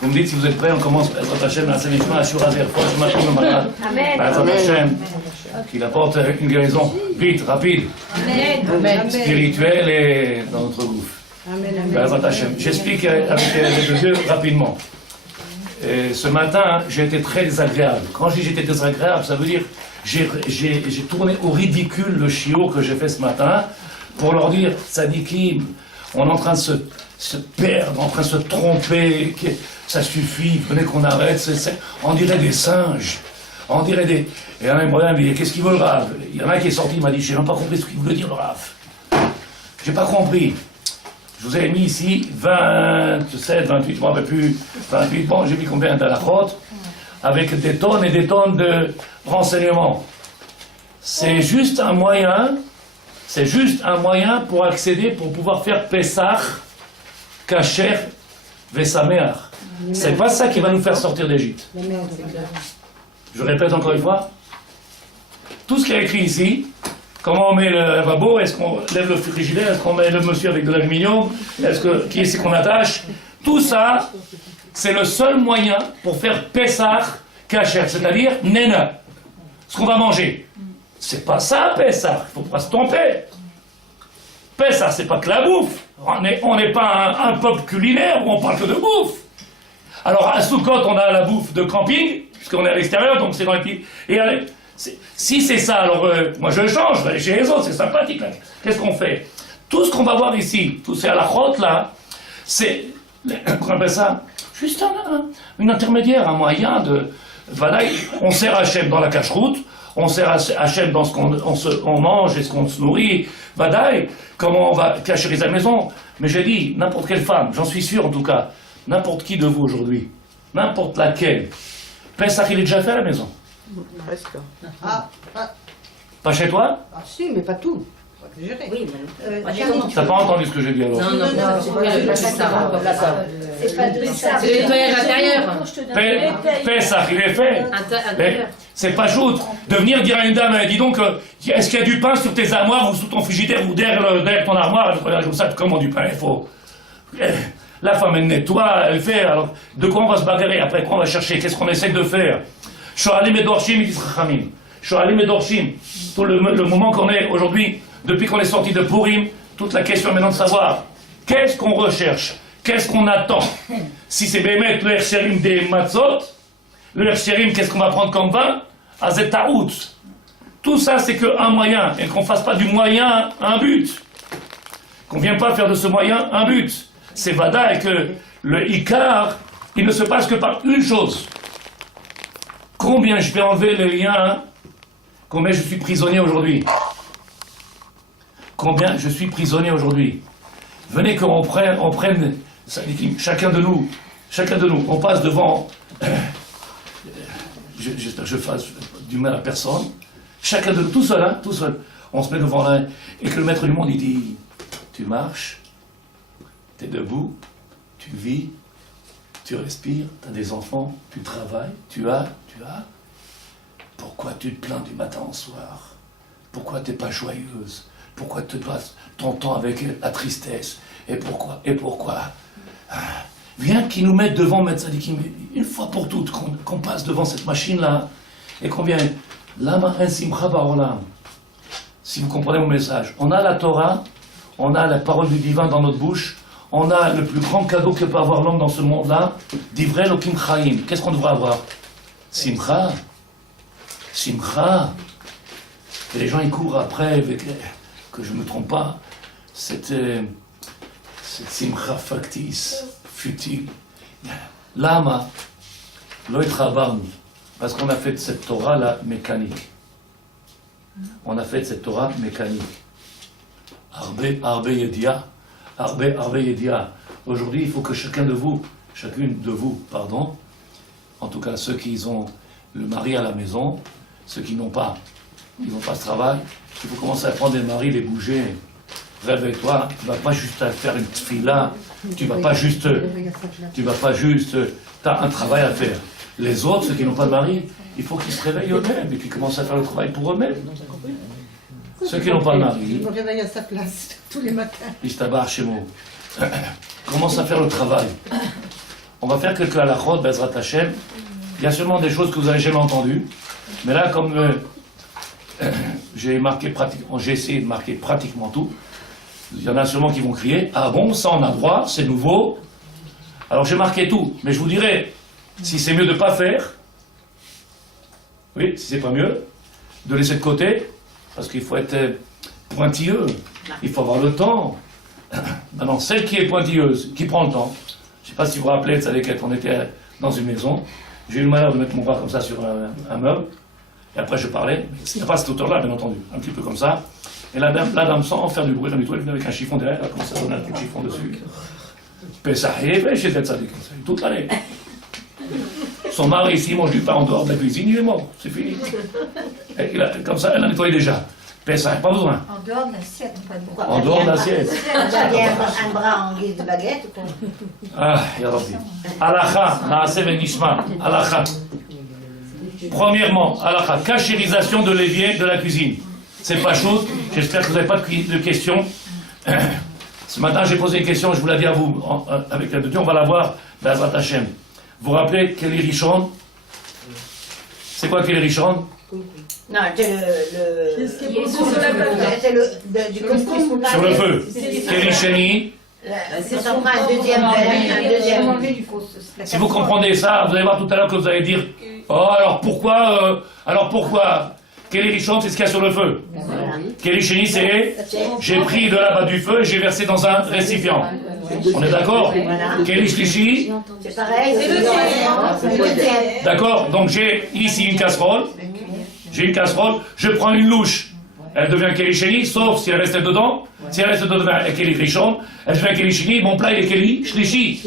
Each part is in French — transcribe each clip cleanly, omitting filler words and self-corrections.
Vous me dites si vous êtes prêts, on commence par Hachem, la Sénishma, Ashur Azer, je m'appelle le malade. Amen. Hachem, qu'il apporte une guérison vite, rapide, spirituelle et dans notre gouffre. J'explique avec les deux rapidement. Et ce matin, j'ai été très désagréable. Quand je dis j'étais désagréable, ça veut dire j'ai tourné au ridicule le chiot que j'ai fait ce matin pour leur dire, Tzadikim, on est en train de se perdre, en train de se tromper, ça suffit, venez qu'on arrête, on dirait des singes, on dirait des... Et il y en a un qui me dit, qu'est-ce qu'il veut le Rav? Il y en a un qui est sorti, il m'a dit, j'ai même pas compris ce qu'il voulait dire le Rav. J'ai pas compris. Je vous ai mis ici 27, 28, je ne me rappelle plus, 28, bon, j'ai mis combien d'halachot, avec des tonnes et des tonnes de renseignements. C'est juste un moyen pour accéder, pour pouvoir faire Pesach, Kasher, Vesameach. C'est pas ça qui va nous faire sortir d'Égypte. Je répète encore une fois, tout ce qui est écrit ici, comment on met le lavabo, est-ce qu'on lève le frigidaire, est-ce qu'on met le monsieur avec de l'aluminium, qui est-ce qu'on attache, tout ça, c'est le seul moyen pour faire Pesach Kasher, c'est-à-dire Nena, ce qu'on va manger. C'est pas ça Pesach, il faut pas se tromper. Pesach, c'est pas que la bouffe. On n'est pas un peuple culinaire où on parle que de bouffe. Alors à Soukot, on a la bouffe de camping, puisqu'on est à l'extérieur, donc c'est dans les petits... Et allez, si c'est ça, alors moi je change, je vais aller chez les autres, c'est sympathique. Là. Qu'est-ce qu'on fait? Tout ce qu'on va voir ici, tout ces halachot là, c'est, qu'on appelle ça, juste une intermédiaire, un moyen de... Voilà, on sert Hachem dans la cache-route, on sert Hachem dans ce qu'on mange et ce qu'on se nourrit, Vadaï, comment on va cacher la maison. Mais j'ai dit, n'importe quelle femme, j'en suis sûr en tout cas, n'importe qui de vous aujourd'hui, n'importe laquelle, Pesach il est déjà fait à la maison. Presque. Pas chez toi? Ah si, mais pas tout. Oui, mais... T'as pas entendu ce que j'ai dit alors? Non, c'est pas de ça. C'est le nettoyage intérieur. Pesach, il est fait. C'est pas juste de venir dire à une dame, dis donc, est-ce qu'il y a du pain sur tes armoires ou sous ton frigidaire ou derrière ton armoire? Comme ça, comment du pain? Il faut... La femme, elle nettoie, elle fait. Alors, de quoi on va se bagarrer? Après, quoi on va chercher? Qu'est-ce qu'on essaie de faire? Shoalim et Dorshim, ils disent Chachamim. Shoalim et Dorshim. Tout le moment qu'on est aujourd'hui, depuis qu'on est sorti de Purim, toute la question est maintenant de savoir qu'est-ce qu'on recherche, qu'est-ce qu'on attend. Si c'est Bémet, le Hersherim des Matzot, le Hersherim, qu'est-ce qu'on va prendre comme vin? Azetaout. Tout ça, c'est qu'un moyen, et qu'on ne fasse pas du moyen un but. Qu'on ne vienne pas faire de ce moyen un but. C'est Vada et que le Ikar, il ne se passe que par une chose. Combien je vais enlever les liens, combien je suis prisonnier aujourd'hui. Combien je suis prisonnier aujourd'hui. Venez qu'on prenne chacun de nous, on passe devant, j'espère que je fasse du mal à personne, chacun de nous, tout seul, on se met devant l'un, et que le maître du monde, il dit, tu marches, tu es debout, tu vis, tu respires, tu as des enfants, tu travailles, tu as. Pourquoi tu te plains du matin au soir? Pourquoi tu n'es pas joyeuse? Pourquoi tu passes ton temps avec la tristesse? Et pourquoi Viens qu'ils nous mettent devant Metzadikim, une fois pour toutes, qu'on passe devant cette machine-là, et qu'on vienne. Lama en simcha ba'olam. Si vous comprenez mon message, on a la Torah, on a la parole du divin dans notre bouche, on a le plus grand cadeau que peut avoir l'homme dans ce monde-là, Divrei Elokim Chaim. Qu'est-ce qu'on devrait avoir? Simcha. Et les gens ils courent après, avec, que je ne me trompe pas, cette simcha factice, futile. Lama, lo etrabarnu, parce qu'on a fait de cette Torah-là mécanique. On a fait de cette Torah mécanique. Arbe yedia. Aujourd'hui, il faut que chacune de vous, en tout cas ceux qui ont le mari à la maison, ceux qui n'ont pas, ils n'ont pas ce travail, il faut commencer à prendre des maris, les bouger. Réveille-toi, tu ne vas pas juste faire une tfila, tu vas pas juste, tu as un travail à faire. Les autres, ceux qui n'ont pas de mari, il faut qu'ils se réveillent eux-mêmes et qu'ils commencent à faire le travail pour eux-mêmes. Ceux qui n'ont pas de mari, ils vont réveiller à sa place tous les matins. Ishtabar Shemo. commence à faire le travail. On va faire quelques halachot, Bezrat Hashem. Il y a sûrement des choses que vous n'avez jamais entendues. Mais là, comme j'ai essayé de marquer pratiquement tout, il y en a sûrement qui vont crier « Ah bon, ça on a droit, c'est nouveau ». Alors j'ai marqué tout, mais je vous dirais, si c'est mieux de ne pas faire, oui, si c'est pas mieux, de laisser de côté, parce qu'il faut être pointilleux, il faut avoir le temps. Maintenant, celle qui est pointilleuse, qui prend le temps, je ne sais pas si vous vous rappelez de ça, on était dans une maison, j'ai eu le malheur de mettre mon bras comme ça sur un meuble, et après je parlais, il n'y a pas cette hauteur-là, bien entendu, un petit peu comme ça, et la dame sans faire du bruit, elle est venue avec un chiffon derrière, elle a commencé à donner un petit chiffon dessus. Pessah est fait chez cette sadique, toute l'année. Son mari, s'il mange du pain en dehors de la cuisine, il est mort, c'est fini. Et comme ça, elle a nettoyé déjà. Pessah, pas besoin. En dehors de l'assiette, pas de En dehors de l'assiette. Un bras en guise de baguette ou quoi? Ah, ya Rabbi. Halakha, naaseh venishma. Halakha. Premièrement, halakha, cachérisation de l'évier de la cuisine. C'est pas chaud, j'espère que vous n'avez pas de questions. Ce matin, j'ai posé une question, je vous l'ai dit à vous, avec l'aide de Dieu, on va la voir, Bezrat Hashem. Vous vous rappelez Keli Rishon? C'est quoi Keli Rishon? Non, c'est Sur le feu. Keli Sheni. C'est son bras, un deuxième. Si vous comprenez ça, vous allez voir tout à l'heure que vous allez dire oh, alors pourquoi Keli Rishon, c'est ce qu'il y a sur le feu. Keli Sheni, c'est j'ai pris de là-bas du feu et j'ai versé dans un récipient. On est d'accord? Keli Shlishi, c'est pareil, c'est le deuxième. d'accord? Donc j'ai ici une casserole. J'ai une casserole, je prends une louche. Elle devient Keli Sheni, sauf si elle reste dedans. Si elle reste dedans, elle est Keli Rishon. Elle devient Keli Sheni, mon plat il est Keli Shlishi.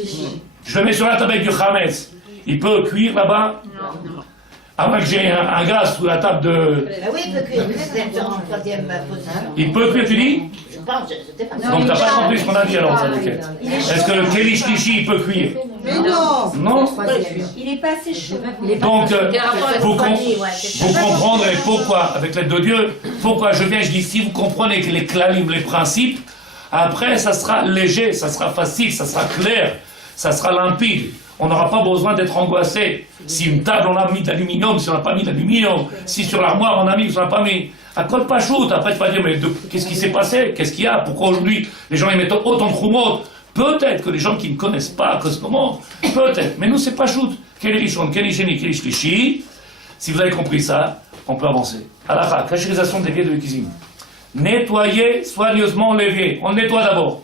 Je le mets sur la table avec du Hametz. Il peut cuire là-bas? À moins que j'ai un gaz sous la table de... Oui, il peut cuire, c'est en troisième position. Il peut cuire, tu dis? Je pense, je sais pas. Donc t'as pas compris ce qu'on a dit alors, ça, est-ce que le Keli Shlishi, il peut cuire? Mais non! Non? Il n'est pas assez chaud. Donc, vous comprendrez pourquoi, avec l'aide de Dieu, pourquoi je viens, je dis, si vous comprenez que les clalim, les principes, après, ça sera léger, ça sera facile, ça sera clair, ça sera limpide. On n'aura pas besoin d'être angoissé. Si une table, on a mis d'aluminium, si on n'a pas mis d'aluminium, si sur l'armoire, on a mis, si on n'a pas mis. À quoi pas shoot? Après, tu vas dire, mais qu'est-ce qui s'est passé? Qu'est-ce qu'il y a? Pourquoi aujourd'hui, les gens ils mettent autant de chromotes? Peut-être que les gens qui ne connaissent pas que ce moment, peut-être. Mais nous, c'est pas shoot. Keli Rishon, Keli Sheni, Keli Shlishi. Si vous avez compris ça, on peut avancer. Halakha, cachérisation des l'évier de la cuisine. Nettoyer soigneusement l'évier. On le nettoie d'abord.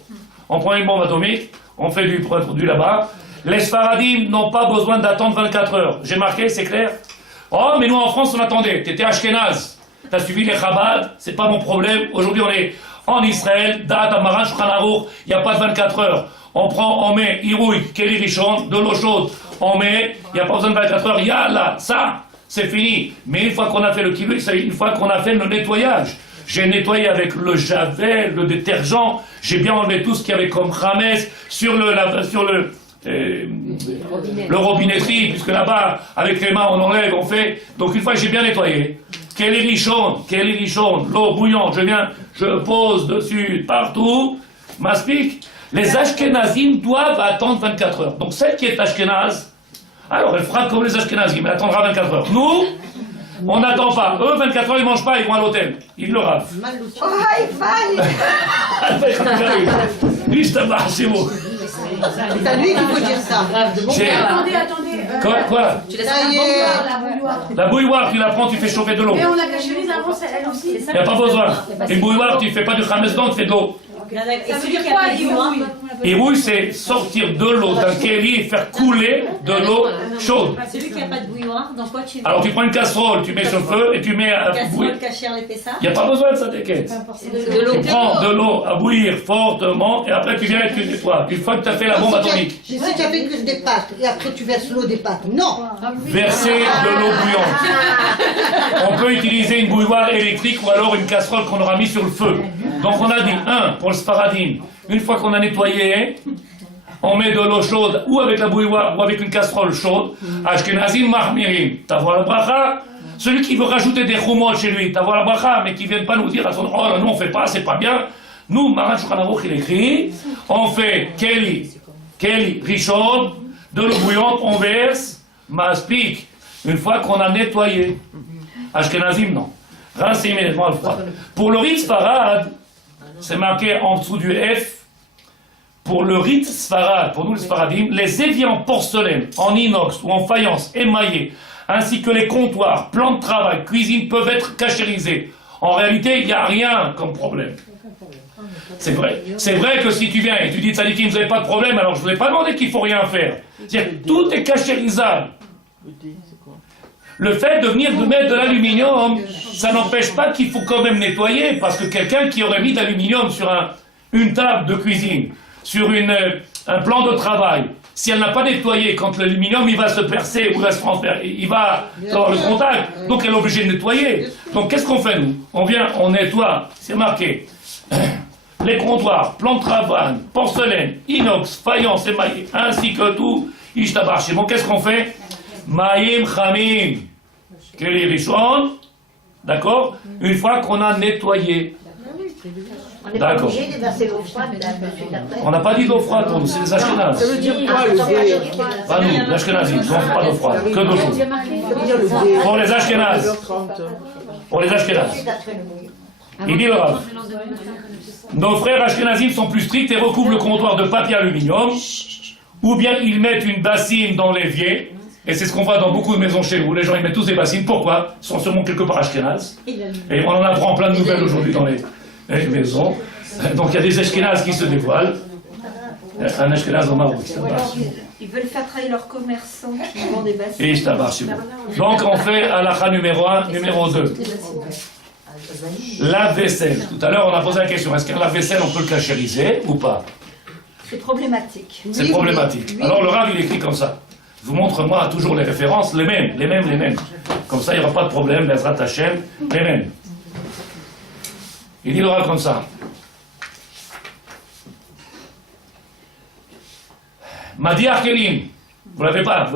On prend une bombe atomique, on fait du produit là-bas. Les Sfaradim n'ont pas besoin d'attendre 24 heures. J'ai marqué, c'est clair? Oh, mais nous en France, on attendait. T'étais Ashkenaz. T'as suivi les Chabad, c'est pas mon problème. Aujourd'hui, on est en Israël, Da'at Amaran, Shulchan Aruch, il n'y a pas de 24 heures. On met Irouï, Keli Rishon, de l'eau chaude. On met, il n'y a pas besoin de 24 heures. Yallah, ça, c'est fini. Mais une fois qu'on a fait le kibbutz, c'est une fois qu'on a fait le nettoyage. J'ai nettoyé avec le javel, le détergent. J'ai bien enlevé tout ce qu'il y avait comme Hametz sur le robinetterie, puisque là-bas, avec les mains, on enlève, on fait. Donc une fois j'ai bien nettoyé. Keli Rishon, l'eau bouillante, je pose dessus, partout. M'explique. Les Ashkenazim doivent attendre 24 heures. Donc celle qui est Ashkenaz, alors elle fera comme les Ashkenazim, elle attendra 24 heures. Nous, on n'attend pas. Eux, 24 heures, ils ne mangent pas, ils vont à l'hôtel. Ils le ravent. C'est beau. C'est à lui qu'il faut dire ça. Attendez. Quoi? La bouilloire, tu la prends, tu fais chauffer de l'eau. Mais on a cachérisé avant, elle aussi. Il n'y a pas besoin. Une bouilloire, tu ne fais pas du Hametz dedans, tu fais de l'eau. Ça veut dire quoi, Irouï? Irouï, c'est sortir de l'eau d'un kéli et faire couler de l'eau chaude. Celui qui n'a pas de bouilloire, dans quoi tu mets? Alors tu prends une casserole, tu mets sur le feu et tu mets à bouillir. Casserole cachère les Pessah. Il n'y a pas besoin de ça, t'inquiète. Tu prends de l'eau à bouillir fortement et après tu viens et tu nettoies. Une fois que tu as fait la bombe atomique. Si tu as fait cuire des pâtes et après tu verses l'eau des pâtes, non. Verser de l'eau bouillante. On peut utiliser une bouilloire électrique ou alors une casserole qu'on aura mis sur le feu. Donc on a dit, pour le Sfaradim, une fois qu'on a nettoyé, on met de l'eau chaude ou avec la bouilloire ou avec une casserole chaude. Ashkenazim mahmirim. T'as la bracha. Celui qui veut rajouter des chumot chez lui, t'as la bracha, mais qui ne viennent pas nous dire, oh nous on fait pas, c'est pas bien. Nous, Maran Shulchan Aruch, il écrit, On fait Keli, Rishon, de l'eau bouillante, on verse, Maspik, une fois qu'on a nettoyé. Ashkenazim, non. Rincer immédiatement le froid. Pour le rite Sfarad, c'est marqué en dessous du F. Pour le rite Sfarad, pour nous les Sfaradim, les éviers en porcelaine, en inox ou en faïence émaillée, ainsi que les comptoirs, plans de travail, cuisine peuvent être cachérisés. En réalité, il n'y a rien comme problème. C'est vrai. C'est vrai que si tu viens et tu dis Tzadikim, vous n'avez pas de problème, alors je ne vous ai pas demandé qu'il ne faut rien faire. C'est-à-dire, tout est cachérisable. Le fait de venir de mettre de l'aluminium, ça n'empêche pas qu'il faut quand même nettoyer, parce que quelqu'un qui aurait mis de l'aluminium sur une table de cuisine, sur un plan de travail, si elle n'a pas nettoyé, quand l'aluminium il va se percer ou va se transférer, il va avoir le contact, donc elle est obligée de nettoyer. Donc qu'est-ce qu'on fait nous? On vient, on nettoie, c'est marqué, les comptoirs, plans de travail, porcelaine, inox, faïence émaillée, ainsi que tout, ishtabar. Bon, qu'est-ce qu'on fait? Maïm Chamim, Keli Rishon, d'accord? Une fois qu'on a nettoyé. On n'est pas D'accord. obligé de verser l'eau froide là-dessus après. On n'a pas dit d'eau froide pour nous, c'est les Ashkenazes. Ça veut dire quoi le dé? Pas nous, l'Ashkenazim, on ne fait pas d'eau froide, que d'eau chaude. Ça veut dire le dé. Pour les Ashkenazes. 1h30. Pour les Ashkenazes. Il dit le Rav. Nos frères Ashkenazim sont plus stricts et recouvrent le comptoir de papier aluminium, ou bien ils mettent une bassine dans l'évier. Et c'est ce qu'on voit dans beaucoup de maisons chez vous. Les gens, ils mettent tous des bassines. Pourquoi? Ils sont sûrement quelque part Ashkenazes. Et on en apprend plein de nouvelles aujourd'hui dans les maisons. Donc il y a des Ashkenazes qui se dévoilent. Un Ashkenaz au Maroc. Ils veulent faire travailler leurs commerçants qui vendent des bassines. Et je t'abarre chez vous. Donc on fait halakha numéro 1, numéro 2. Lave-vaisselle. Tout à l'heure, on a posé la question. Est-ce qu'un lave-vaisselle, on peut le cachériser ou pas? C'est problématique. C'est problématique. Alors le Rav, il écrit comme ça. Je vous montre, moi, toujours les références, les mêmes. Comme ça, il n'y aura pas de problème, Bezrat Hashem, les mêmes. Il dit le Rav comme ça. Madiar Kelim. Vous l'avez pas,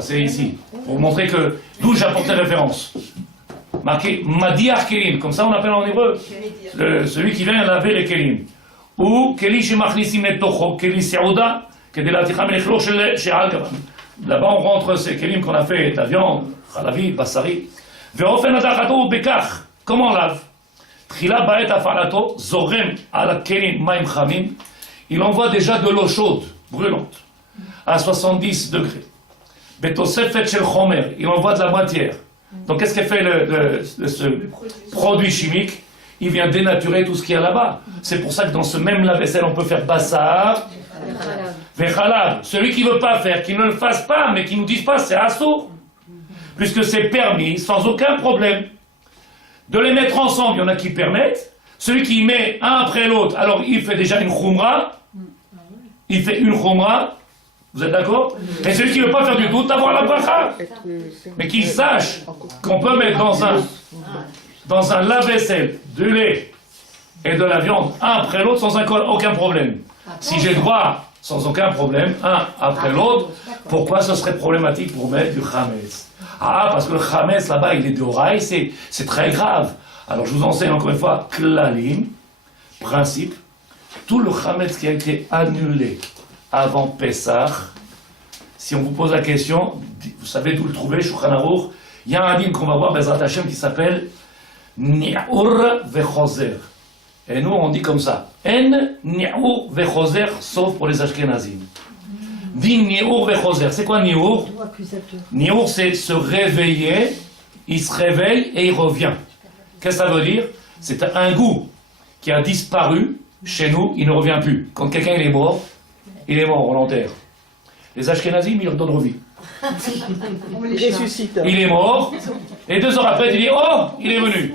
c'est ici. Pour vous montrer que, d'où j'apporte les références. Marqué Madiar Kelim. Comme ça, on appelle en hébreu celui qui vient laver les Kelim. Ou Keli Shemachnisim Netocho, Keli Seouda, Kedelaticham Nechlo She'al Gavan. Là-bas, on rentre ces kelim qu'on a fait, la viande, khalavi, bassari. Ve'ofen adarato bekach. Comment on lave? Trila ba'et afalato, zorem ala kelim maim chamim. Il envoie déjà de l'eau chaude, brûlante, à 70 degrés. Betosefet shel chomer. Il envoie de la matière. Donc, qu'est-ce qu'elle fait ce produit chimique? Il vient dénaturer tout ce qu'il y a là-bas. C'est pour ça que dans ce même lave-vaisselle, on peut faire bassar. Vechalab, celui qui ne veut pas faire, qui ne le fasse pas, mais qui ne nous dise pas, c'est assourd. Puisque c'est permis, sans aucun problème. De les mettre ensemble, il y en a qui permettent. Celui qui met un après l'autre, alors il fait déjà une khumra. Il fait une khumra. Vous êtes d'accord? Et celui qui ne veut pas faire du tout, d'avoir la bracha. Mais qu'il sache qu'on peut mettre dans un lave-vaisselle du lait et de la viande, un après l'autre, sans aucun problème. Si j'ai droit, sans aucun problème, un après l'autre, pourquoi ce serait problématique pour mettre du chametz? Ah, parce que le chametz là-bas, il est d'oreille, c'est très grave. Alors je vous enseigne encore une fois, klalim, principe, tout le chametz qui a été annulé avant Pessah, si on vous pose la question, vous savez d'où le trouver, Shulchan Aruch, il y a un dîme qu'on va voir, Bezrat Hashem, qui s'appelle Ni'ur vechoser. Et nous, on dit comme ça. En ni'ur vechoser, sauf pour les Ashkenazim. Dit ni'ur vechoser. C'est quoi ni'ur? Ni'ur, c'est se réveiller. Il se réveille et il revient. Qu'est-ce que ça veut dire? C'est un goût qui a disparu chez nous, il ne revient plus. Quand quelqu'un il est mort, on l'enterre. Les Ashkenazim, ils leur donnent vie. Il ressuscite. Il est mort, et 2 heures après, tu dis, oh, il est venu.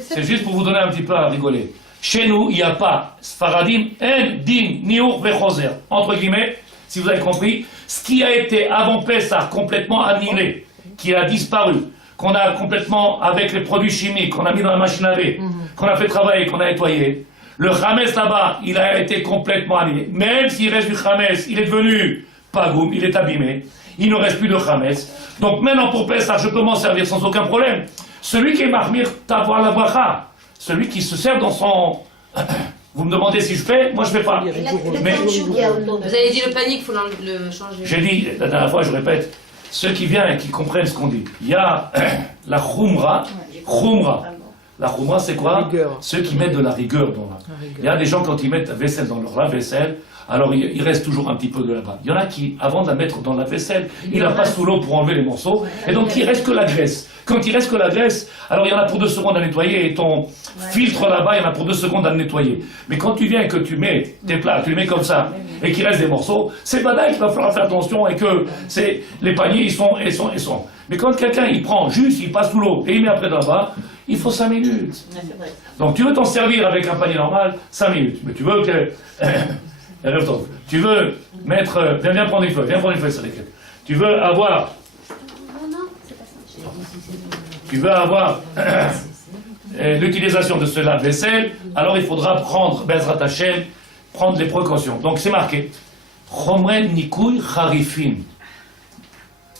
C'est juste pour vous donner un petit peu à rigoler. Chez nous, il n'y a pas Sfaradim, en, din, niur, vechoser. Entre guillemets, si vous avez compris, ce qui a été avant Pessah complètement annihilé, qui a disparu, qu'on a complètement, avec les produits chimiques, qu'on a mis dans la machine à laver, qu'on a fait travailler, qu'on a nettoyé, le chametz là-bas, il a été complètement annihilé. Même s'il reste du chametz, il est devenu pagoum, il est abîmé. Il ne reste plus de chametz. Donc maintenant pour Pessah, je peux m'en servir sans aucun problème. Celui qui est marmir, t'avoir la bracha. Celui qui se sert dans son Vous me demandez si je fais, moi je fais pas. Mais Vous avez dit le panique, il faut le changer. j'ai dit, la dernière fois, je répète, ceux qui viennent et qui comprennent ce qu'on dit. Il y a la khumra. La khumra, c'est quoi? Rigueur. Ceux qui mettent de la rigueur dans la... Il y a des gens, quand ils mettent la vaisselle dans leur lave-vaisselle, alors il reste toujours un petit peu de là-bas. Il y en a qui, avant de la mettre dans la vaisselle, ils la passent sous l'eau pour enlever les morceaux, et donc il reste que la graisse. Quand il reste que la graisse, alors il y en a pour 2 secondes à nettoyer, et ton filtre là-bas, il y en a pour 2 secondes à le nettoyer. Mais quand tu viens et que tu mets tes plats, tu les mets comme ça, et qu'il reste des morceaux, c'est banal qu'il va falloir faire attention, et que les paniers, ils sont. Mais quand quelqu'un, il prend juste, il passe sous l'eau, et il met après là-bas, il faut 5 minutes. Donc tu veux t'en servir avec un panier normal, 5 minutes. Mais tu veux que... tu veux mettre... Viens prendre une feuille, ça décale. Tu veux avoir... Tu veux avoir l'utilisation de ce lave-vaisselle, alors il faudra prendre, Bezrat Hashem, prendre les précautions. Donc c'est marqué, Chomren Nikuy Charifim.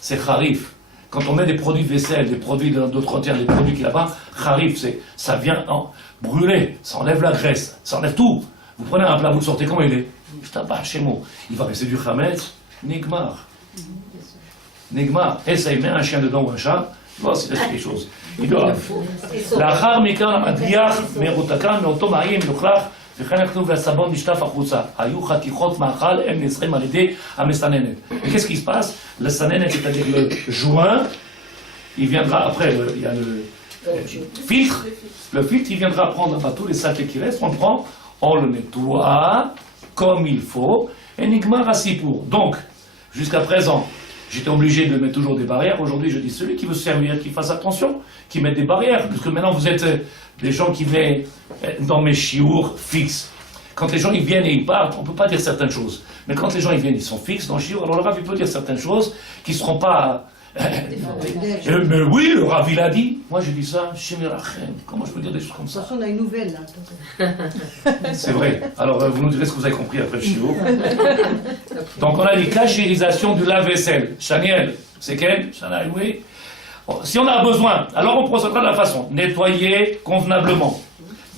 C'est Charif. Quand on met des produits de vaisselle, des produits d'entretien, des produits qui là-bas, Charif, ça vient brûler, ça enlève la graisse, ça enlève tout. Vous prenez un plat, vous le sortez, comment il est? Putain, pas chez moi. Il va rester du Chametz, Nigmar. Nigmar. Et ça, il met un chien dedans ou un chat, voilà, c'est quelque chose. Il doit. לאחר מכן המדיח מרותקן מאותו מים מלוכלך וכן הכתוב והסבון נשטף החוצה. היו חתיכות מאכל, הם נאסרים על ידי המסננת. Et qu'est-ce qui se passe? La sanène, c'est-à-dire le joint, il viendra après, il y a le filtre. Le filtre, il viendra prendre tous les sacs qui restent, on prend, on le nettoie comme il faut, et nigmar asipour. Donc, jusqu'à présent, j'étais obligé de mettre toujours des barrières. Aujourd'hui, je dis celui qui veut se servir, qu'il fasse attention, qu'il mette des barrières, parce que maintenant vous êtes des gens qui viennent dans mes chiours fixes. Quand les gens ils viennent et ils partent, on ne peut pas dire certaines choses. Mais quand les gens ils viennent, ils sont fixes dans le chiour, alors le Rav il peut dire certaines choses qui ne seront pas... mais oui, le Rav il a dit. Moi j'ai dit ça, Shemirachem. Comment je peux dire des choses comme ça? On a une nouvelle là. C'est vrai. Alors vous nous direz ce que vous avez compris après le chiour. Donc on a dit cachérisation du lave-vaisselle. Chaniel, c'est quel? Chaniel, oui. Si on a besoin, alors on procédera de la façon. Nettoyer convenablement.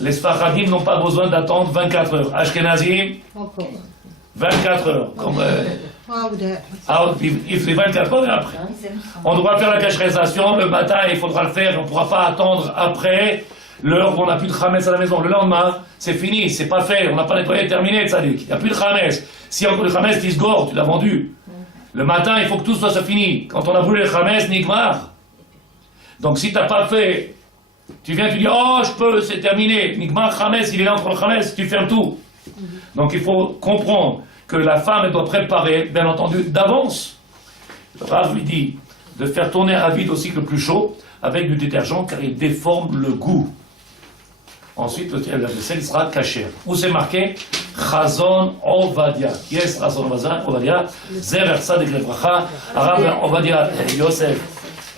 Les Sfaradim n'ont pas besoin d'attendre 24 heures. Ashkenazim, Encore. 24 heures. Comme, il fait 24 heures et après. On doit faire la cachérisation. Le matin, il faudra le faire. On ne pourra pas attendre après l'heure où on n'a plus de Khametz à la maison. Le lendemain, c'est fini, c'est pas fait. On n'a pas nettoyé, terminé, tzadik. Il n'y a plus de Khametz. Si encore le Khametz, il se gore, tu l'as vendu. Le matin, il faut que tout soit fini. Quand on a brûlé le Khametz, Nigmar. Donc si tu n'as pas fait, tu viens, tu dis, oh, je peux, c'est terminé. Nigmar, Khametz, il est là entre le Khametz, tu fermes tout. Donc il faut comprendre que la femme, elle doit préparer, bien entendu, d'avance. Le Rav lui dit de faire tourner à vide au cycle plus chaud avec du détergent car il déforme le goût. Ensuite, le vaisselle sera caché. Où c'est marqué Chazon Ovadia. Yes, Chazon Ovadia. Zerer Sadik Levracha. Arabe Ovadia Yosef.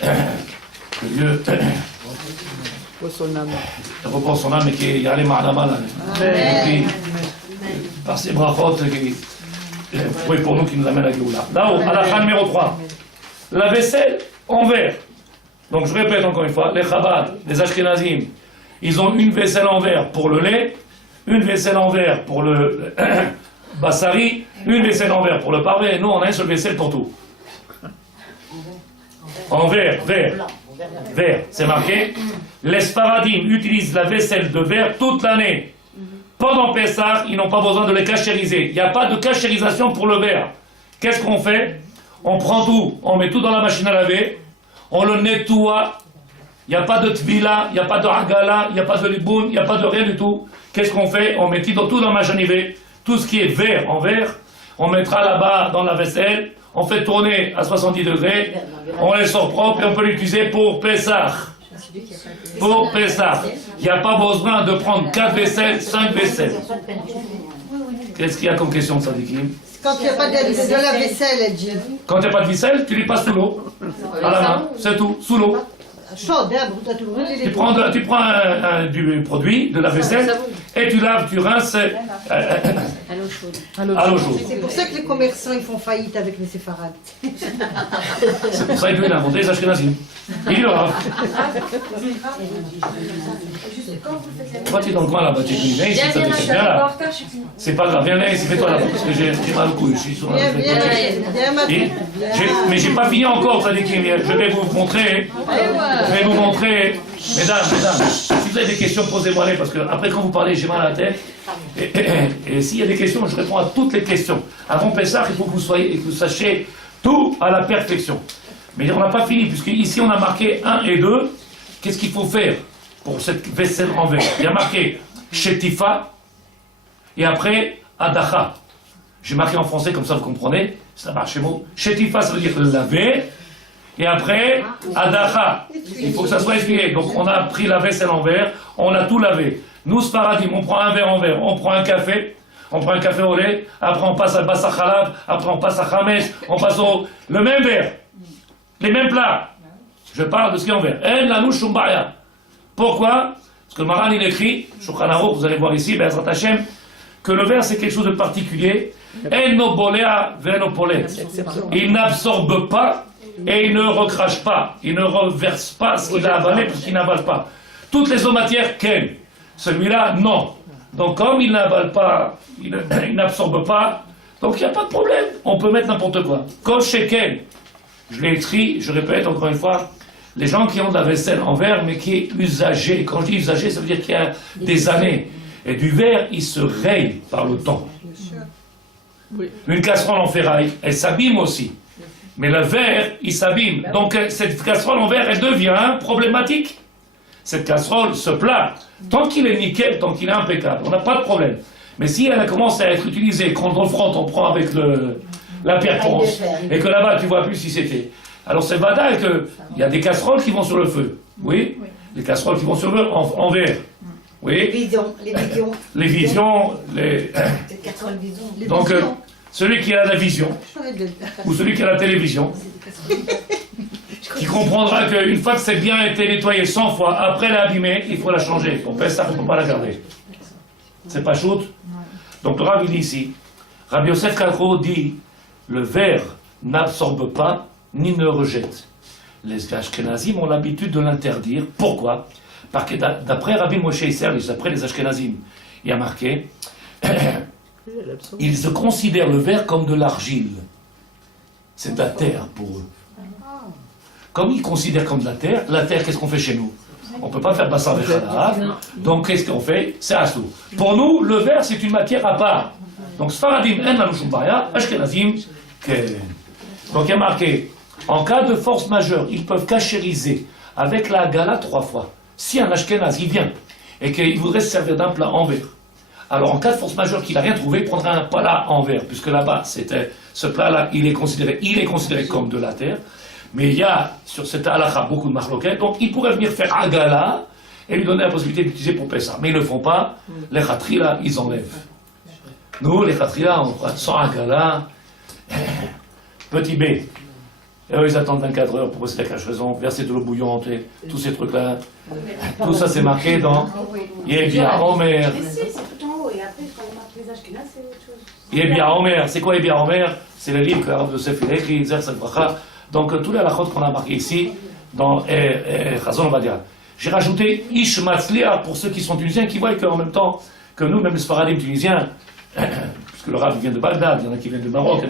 Que Dieu repose son âme et qu'il y a les ma'alama là. Par ces brachot, oui, pour nous qui nous amène à Géoula. Là-haut, à la fin numéro 3. La vaisselle en verre. Donc je répète encore une fois, les Chabad, les Ashkenazim, ils ont une vaisselle en verre pour le lait, une vaisselle en verre pour le bassari, une vaisselle en verre pour le parvé, et nous on a une seule vaisselle pour tout. En verre, c'est marqué. Les Sfaradim utilisent la vaisselle de verre toute l'année. Pendant Pessah, ils n'ont pas besoin de les cachériser. Il n'y a pas de cachérisation pour le verre. Qu'est-ce qu'on fait? On prend tout, on met tout dans la machine à laver, on le nettoie. Il n'y a pas de tvila, il n'y a pas de hagala, il n'y a pas de liboun, il n'y a pas de rien du tout. Qu'est-ce qu'on fait? On met tout dans la machine à laver. Tout ce qui est verre en verre, on mettra là-bas dans la vaisselle, on fait tourner à 70 degrés, on les sort propres et on peut l'utiliser pour Pessah. Pour Pessah. Il n'y a pas besoin de prendre 4 vaisselles, 5 vaisselles. Qu'est-ce qu'il y a comme question, Sadikim? Quand il n'y a pas de la vaisselle, elle dit. Quand il n'y a pas de vaisselle, tu les passes sous l'eau. À la main, c'est tout, sous l'eau. chaude, hein, vous doit toujours brûler les Tu prends, du produit, de la vaisselle, et tu laves, tu rinces À l'eau chaude. à l'eau chaude. C'est pour ça que les commerçants ils font faillite avec les séfarades. C'est pour ça qu'il a inventé les Ashkenazim. Il y aura. Toi, tu es dans le coin là-bas, tu es venu. Viens ici, ça te fait bien là. C'est pas grave, viens là ici, fais-toi là, parce que j'ai mal au cou. Je suis sur un. Viens, ma Et mais j'ai pas fini encore, Sadikim. Je vais vous montrer. Je vais vous montrer. Mesdames, si vous avez des questions, posez-moi-les, parce que après, quand vous parlez, j'ai mal à la tête. Et s'il y a des questions, je réponds à toutes les questions. Avant Pessah, il faut que vous sachiez tout à la perfection. Mais on n'a pas fini, puisque ici on a marqué 1 et 2. Qu'est-ce qu'il faut faire pour cette vaisselle en verre? Il y a marqué Shetifa et après Adacha. J'ai marqué en français, comme ça vous comprenez. Ça marche chez moi. Shetifa, ça veut dire laver. Et après Adacha. Il faut que ça soit essuyé. Donc on a pris la vaisselle en verre, on a tout lavé. Nous, Sfaradim, on prend un verre en verre, on prend un café au lait, après on passe à Bassa Khalab, après on passe à Khamesh, on passe le même verre. Les mêmes plats. Je parle de ce qui est en verre. En la louche shumbaya. Pourquoi? Parce que le Maran il écrit, Shulchan Aruch, vous allez voir ici, Be'ezrat Hashem, que le verre c'est quelque chose de particulier. En no bolea ve'en polet. Il n'absorbe pas et il ne recrache pas. Il ne reverse pas ce qu'il a avalé parce qu'il n'avale pas. Toutes les eaux matières, ken. Celui-là, non. Donc comme il n'avale pas, il n'absorbe pas, donc il n'y a pas de problème. On peut mettre n'importe quoi. Kol sheken. Je l'ai écrit, je répète encore une fois, les gens qui ont de la vaisselle en verre, mais qui est usagée. Quand je dis usagée, ça veut dire qu'il y a des années. Et du verre, il se raye par le temps. Une casserole en ferraille, elle s'abîme aussi. Mais le verre, il s'abîme. Donc cette casserole en verre, elle devient problématique. Cette casserole, ce plat, tant qu'il est nickel, tant qu'il est impeccable, on n'a pas de problème. Mais si elle commence à être utilisée, quand on le frotte, on prend avec la pierre ponce, et que là-bas, tu vois plus si c'était. Alors c'est badal qu'il y a des casseroles qui vont sur le feu. Oui, les casseroles qui vont sur le feu en verre. Oui. Les visions. Les visions, Donc, celui qui a la vision, ou celui qui a la télévision, qui comprendra qu'une fois que c'est bien été nettoyé 100 fois, après l'abîmer, il faut la changer. On pèse ça, on ne peut pas la garder. C'est pas shoot. Donc le Rav dit ici, Rabbi Yosef Karo dit, le verre n'absorbe pas ni ne rejette. Les Ashkenazim ont l'habitude de l'interdire. Pourquoi? Parce que d'après Rabbi Moshe Isser, d'après les Ashkenazim, il y a marqué, ils se considèrent le verre comme de l'argile. C'est de la terre pour eux. Comme ils considèrent comme de la terre, qu'est-ce qu'on fait chez nous? On ne peut pas faire bassin avec la. Donc qu'est-ce qu'on fait? C'est assou. Pour nous, le verre, c'est une matière à part. Donc Sfaradim en la louchumbaya, Ashkenazim ken. Donc il y a marqué, en cas de force majeure, ils peuvent cachériser avec la gala 3 fois. Si un Ashkenaz il vient et qu'il voudrait se servir d'un plat en verre, alors en cas de force majeure qu'il n'a rien trouvé, il prendra un plat en verre, puisque là-bas, ce plat-là, il est considéré comme de la terre. Mais il y a sur cette halakha beaucoup de machloket, donc ils pourraient venir faire agala et lui donner la possibilité d'utiliser pour Pessah. Mais ils ne le font pas, les khatrila, ils enlèvent. Nous, les khatrila, on prend sans agala, petit B. Et eux, ils attendent 24 heures pour passer la cache-raison, verser de l'eau bouillante et tous ces trucs-là. Tout ça, c'est marqué dans Yebia Omer. Yebia Omer, c'est quoi Yebia Omer? C'est le livre que Rav Yosef il a écrit, Zer Sadbracha. Donc tous les halakhot qu'on a marqués ici, dans Chazon Ovadia. J'ai rajouté Ish Matzlia pour ceux qui sont tunisiens, qui voient qu'en même temps que nous, même les Sfaradim tunisiens, puisque le Rav vient de Bagdad, il y en a qui viennent du Maroc,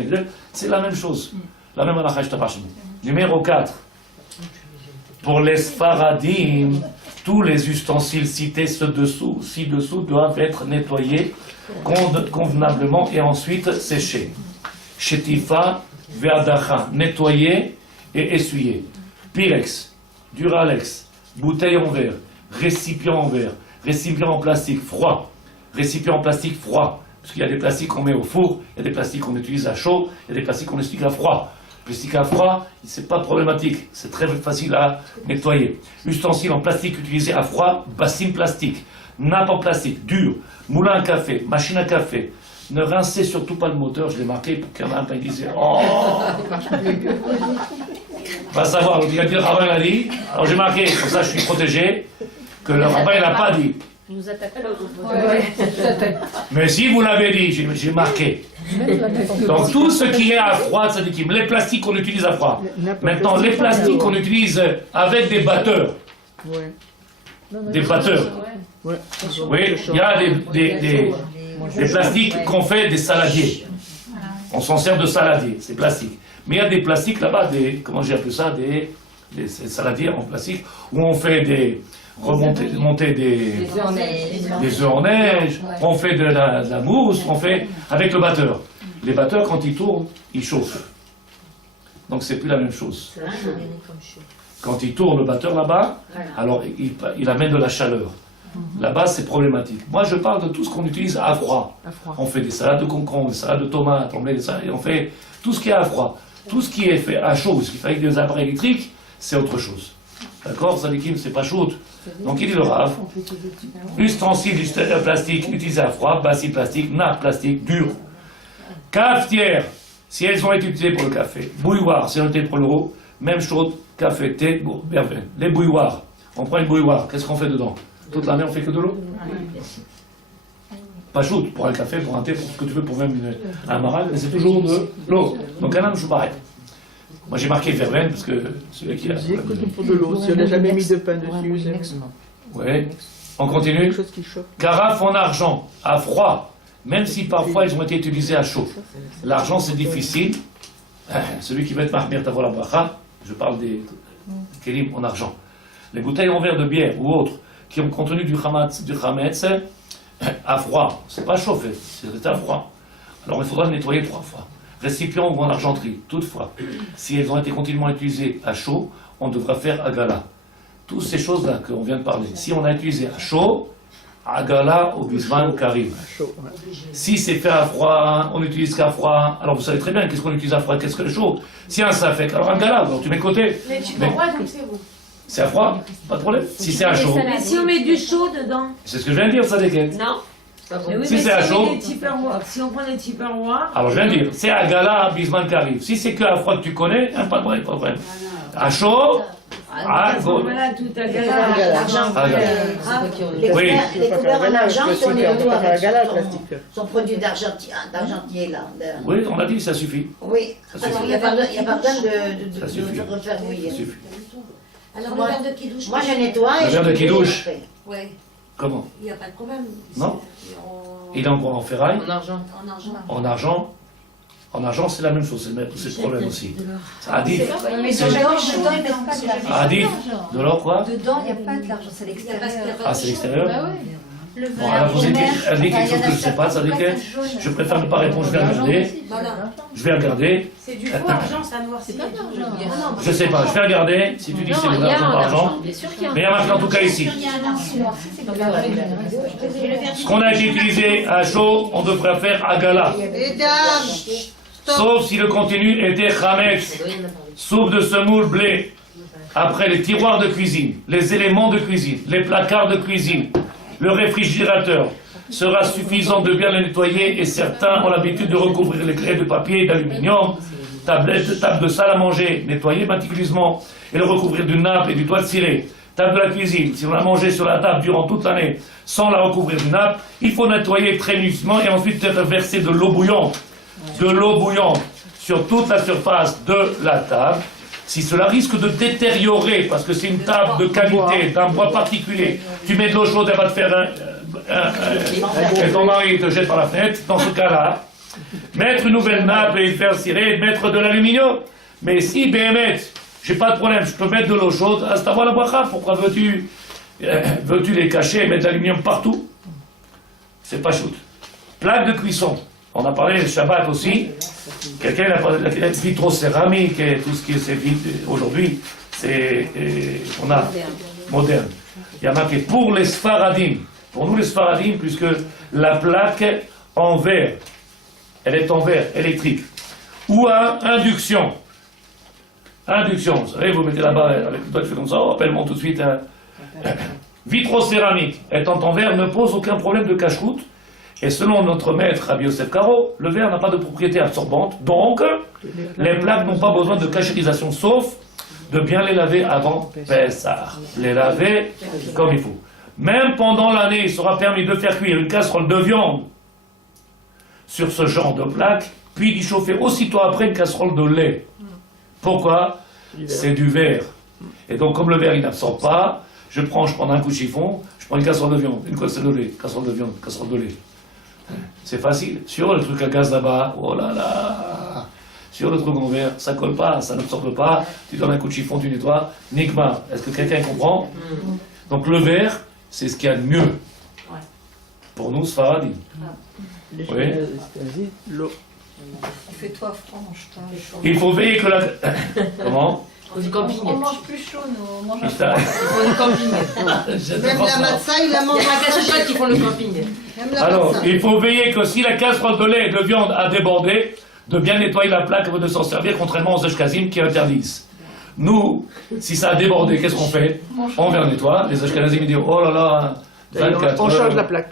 c'est la même chose. La même halakha, je te parle. Numéro 4. Pour les Sfaradim, tous les ustensiles cités ci-dessous doivent être nettoyés convenablement et ensuite séchés. Shetifa ve'adacha, nettoyer et essuyer. Pyrex, Duralex, bouteille en verre, récipient en verre, récipient en plastique froid, récipient en plastique froid, parce qu'il y a des plastiques qu'on met au four, il y a des plastiques qu'on utilise à chaud, il y a des plastiques qu'on utilise à froid. Le plastique à froid, c'est pas problématique, c'est très facile à nettoyer. Ustensiles en plastique utilisés à froid, bassine plastique, nappe en plastique, dur, moulin à café, machine à café. Ne rincez surtout pas le moteur, je l'ai marqué pour qu'il y en a un qui disait « Oh !» va savoir, il a dit, le rabbin l'a dit, alors j'ai marqué, comme ça je suis protégé, que le rabbin n'a pas dit. Nous attaquons. Mais si vous l'avez dit, j'ai marqué. Donc tout ce qui est à froid, ça dit les plastiques qu'on utilise à froid. Maintenant, les plastiques qu'on utilise avec des batteurs. Ouais. Des batteurs. Ouais. Oui, il y a des plastiques qu'on fait des saladiers. On s'en sert de saladier, c'est plastique. Mais il y a des plastiques là-bas, comment j'ai appelé ça, des saladiers en plastique, où on fait monter des œufs en neige, on fait de la mousse, on fait avec le batteur. Les batteurs, quand ils tournent, ils chauffent. Donc c'est plus la même chose. Quand il tourne le batteur là-bas, alors il amène de la chaleur. Là-bas, c'est problématique. Moi, je parle de tout ce qu'on utilise à froid. On fait des salades de concombre, des salades de tomates, on fait tout ce qui est à froid. Tout ce qui est fait à chaud, ce qui fait avec des appareils électriques, c'est autre chose. D'accord? Sadikim, c'est pas chaud. Donc il dit le Rav, ustensiles plastique utilisés à froid, bassines plastique, nappes plastique, dures, cafetières, si elles ont été utilisées pour le café, bouilloire, si elles ont été pour l'eau, même chose, café, thé, verveine. Les bouilloires, on prend une bouilloire, qu'est-ce qu'on fait dedans? Toute l'année on fait que de l'eau? Pas chaud, pour un café, pour un thé, pour ce que tu veux, pour même un marag, c'est toujours de l'eau. Donc un homme, je pareil. Moi j'ai marqué verveine parce que celui qui a. Pour de l'eau, si on n'a jamais mis de pain dessus. Oui. On continue. Carafe en argent, à froid, même si parfois ils ont été utilisés à chaud. L'argent c'est difficile. Celui qui va être marmir d'avoir la bracha, je parle des kélim en argent. Les bouteilles en verre de bière ou autres qui ont contenu du chametz à froid, c'est pas chauffé, c'est à froid. Alors il faudra le nettoyer 3 fois. Récipients ou en argenterie, toutefois, si elles ont été continuellement utilisées à chaud, on devra faire agala. Toutes ces choses-là qu'on vient de parler. Si on a utilisé à chaud, agala au bisman karim. Si c'est fait à froid, on n'utilise qu'à froid. Alors vous savez très bien qu'est-ce qu'on utilise à froid, qu'est-ce que le chaud. Si un ça fait, alors agala, alors tu mets de côté. Mais tu comprends comme c'est vous. C'est à froid, pas de problème. Si c'est à chaud. Mais si on met du chaud dedans. C'est ce que je viens de dire, ça déquête. Non. Oui, si c'est à chaud. Si on prend des tupperwares. Alors je viens de dire, c'est à gala, bisman qui arrive. Si c'est que à froid que tu connais, hein, pas de problème, pas de problème. À chaud, à gauche. Voilà, tout à Oui. Les couverts en argent sont les Son produit d'argentier là. Oui, on l'a dit, ça suffit. Oui, Ça suffit. il n'y a pas besoin de Ça suffit. refaire mouiller. Ça suffit. Alors le verre de kidouche. Moi je nettoie et Le verre de je kidouche. Oui, Comment? il n'y a pas de problème. Non. Il est encore en ferraille. En argent. En argent. En argent. En argent, c'est la même chose, c'est le problème aussi. Adif. Mais dedans, ils mettent pas de l'argent. Adif. De l'or quoi? Dedans, il n'y a pas de l'argent, c'est l'extérieur. Ah, c'est l'extérieur? Le Bon, alors vous elle dit quelque chose que je ne sais pas, ça dit que je préfère ne pas répondre, je vais regarder. Je vais regarder. C'est du faux argent, ça noircit. Je sais pas, je vais regarder. Si tu dis que c'est de l'argent par argent. Bien sûr qu'il y a un Mais il y a marqué en tout cas ici. Ce qu'on a été utilisé à chaud, on devrait faire à gala. Mesdames, Sauf si le contenu était chametz, soupe de semoule, blé. Après les tiroirs de cuisine, les éléments de cuisine, les placards de cuisine, le réfrigérateur sera suffisant de bien les nettoyer et certains ont l'habitude de recouvrir les clés de papier et d'aluminium, table de salle à manger, nettoyer méticuleusement et le recouvrir d'une nappe et du toile ciré. Table de la cuisine, si on a mangé sur la table durant toute l'année sans la recouvrir d'une nappe, il faut nettoyer très minutieusement et ensuite verser de l'eau bouillante sur toute la surface de la table. Si cela risque de détériorer, parce que c'est une table de qualité, d'un bois particulier, tu mets de l'eau chaude, elle va te faire et ton mari te jette par la fenêtre, dans ce cas-là, mettre une nouvelle nappe et faire cirer, mettre de l'aluminium. Mais si, BMS, j'ai pas de problème, je peux mettre de l'eau chaude, à ce la bracha, pourquoi veux-tu les cacher et mettre de l'aluminium partout? C'est pas chaud. Plaque de cuisson. On a parlé de Shabbat aussi. Quelqu'un a parlé de la vitrocéramique et tout ce qui est aujourd'hui, c'est on a moderne. Il y a marqué pour les Sfaradim, pour nous les Sfaradim, puisque la plaque en verre, elle est en verre électrique, ou à induction. Induction, vous savez, vous mettez là-bas avec le doigt, tu fais comme ça, oh, appelle-moi tout de suite. Vitrocéramique, étant en verre, ne pose aucun problème de cache-route. Et selon notre maître Rabbi Yosef Karo, le verre n'a pas de propriété absorbante, donc les plaques n'ont pas besoin de cachérisation, sauf de bien les laver avant Pessah. Les laver comme il faut. Même pendant l'année, il sera permis de faire cuire une casserole de viande sur ce genre de plaque, puis d'y chauffer aussitôt après une casserole de lait. Pourquoi? C'est du verre. Et donc, comme le verre, il n'absorbe pas, je prends un coup de chiffon, je prends une casserole de viande, une casserole de lait, casserole de viande, casserole de lait. C'est facile. Sur le truc à gaz là-bas, oh là là, sur le truc en verre, ça colle pas, ça n'absorbe pas, tu donnes un coup de chiffon, tu nettoies, nigma. Est-ce que quelqu'un comprend? Donc le verre, c'est ce qu'il y a de mieux. Pour nous, Sfaradim. Les Oui. l'eau. Fais-toi franche, toi. Il faut veiller que la... Comment? Faut du camping. On mange plus chaud, nous. On mange Putain. Faut du camping. Même la matzah, il la Il mange y a en la casse sachet. qui font le camping. Même la Alors, matzah. il faut veiller que si la casserole de lait et de viande a débordé, de bien nettoyer la plaque avant de s'en servir, contrairement aux Ashkenazim qui interdisent. Nous, si ça a débordé, qu'est-ce qu'on fait? On vient nettoyer. Les Ashkenazim ils disent oh là là, 24 On change heures. la plaque.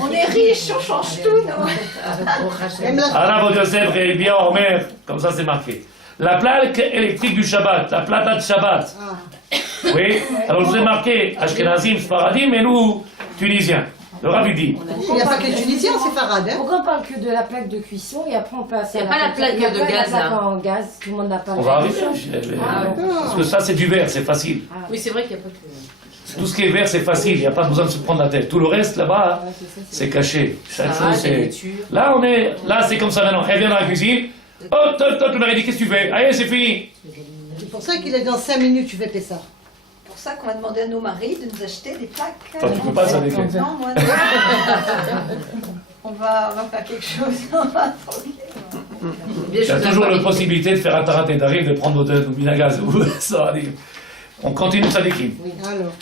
On est riches, on change tout, nous. Même la Arabe Yosef et bien Omer, comme ça c'est marqué. La plaque électrique du Shabbat, la plata de Shabbat. Ah. Oui, alors je vous ai marqué Ashkenazim, Sfaradim, et nous, Tunisiens. Le Rabbi dit. Il n'y a pas que les Tunisiens, c'est Farad. Hein. Pourquoi on parle que de la plaque de cuisson et après on passe Il y a à pas la plaque il y a de pas gaz, la plaque là. en gaz, tout le monde n'a pas On la va même arriver. chose. Ah, Parce que ça c'est du verre, c'est facile. Oui, c'est vrai qu'il n'y a pas que. Tout ce qui est vert c'est facile, il n'y a pas besoin de se prendre la tête. Tout le reste là-bas, ouais, c'est ça, c'est caché. Chaque Ça, chose des c'est. laitures. Là on est. Là c'est comme ça maintenant. Elle vient dans la cuisine. Oh, top, le mari dit qu'est-ce que tu fais? Allez, c'est fini. C'est pour ça qu'il est dans 5 minutes, tu fais Pessah. C'est pour ça qu'on va demander à nos maris de nous acheter des plaques. Toi, tu peux pas ça avec elle. Non, moi non. on va faire quelque chose. On va tranquille. Il y a toujours la possibilité de faire un tarat et d'arriver, de prendre notre binagaz. Ça va dire. On continue sa décline. Alors,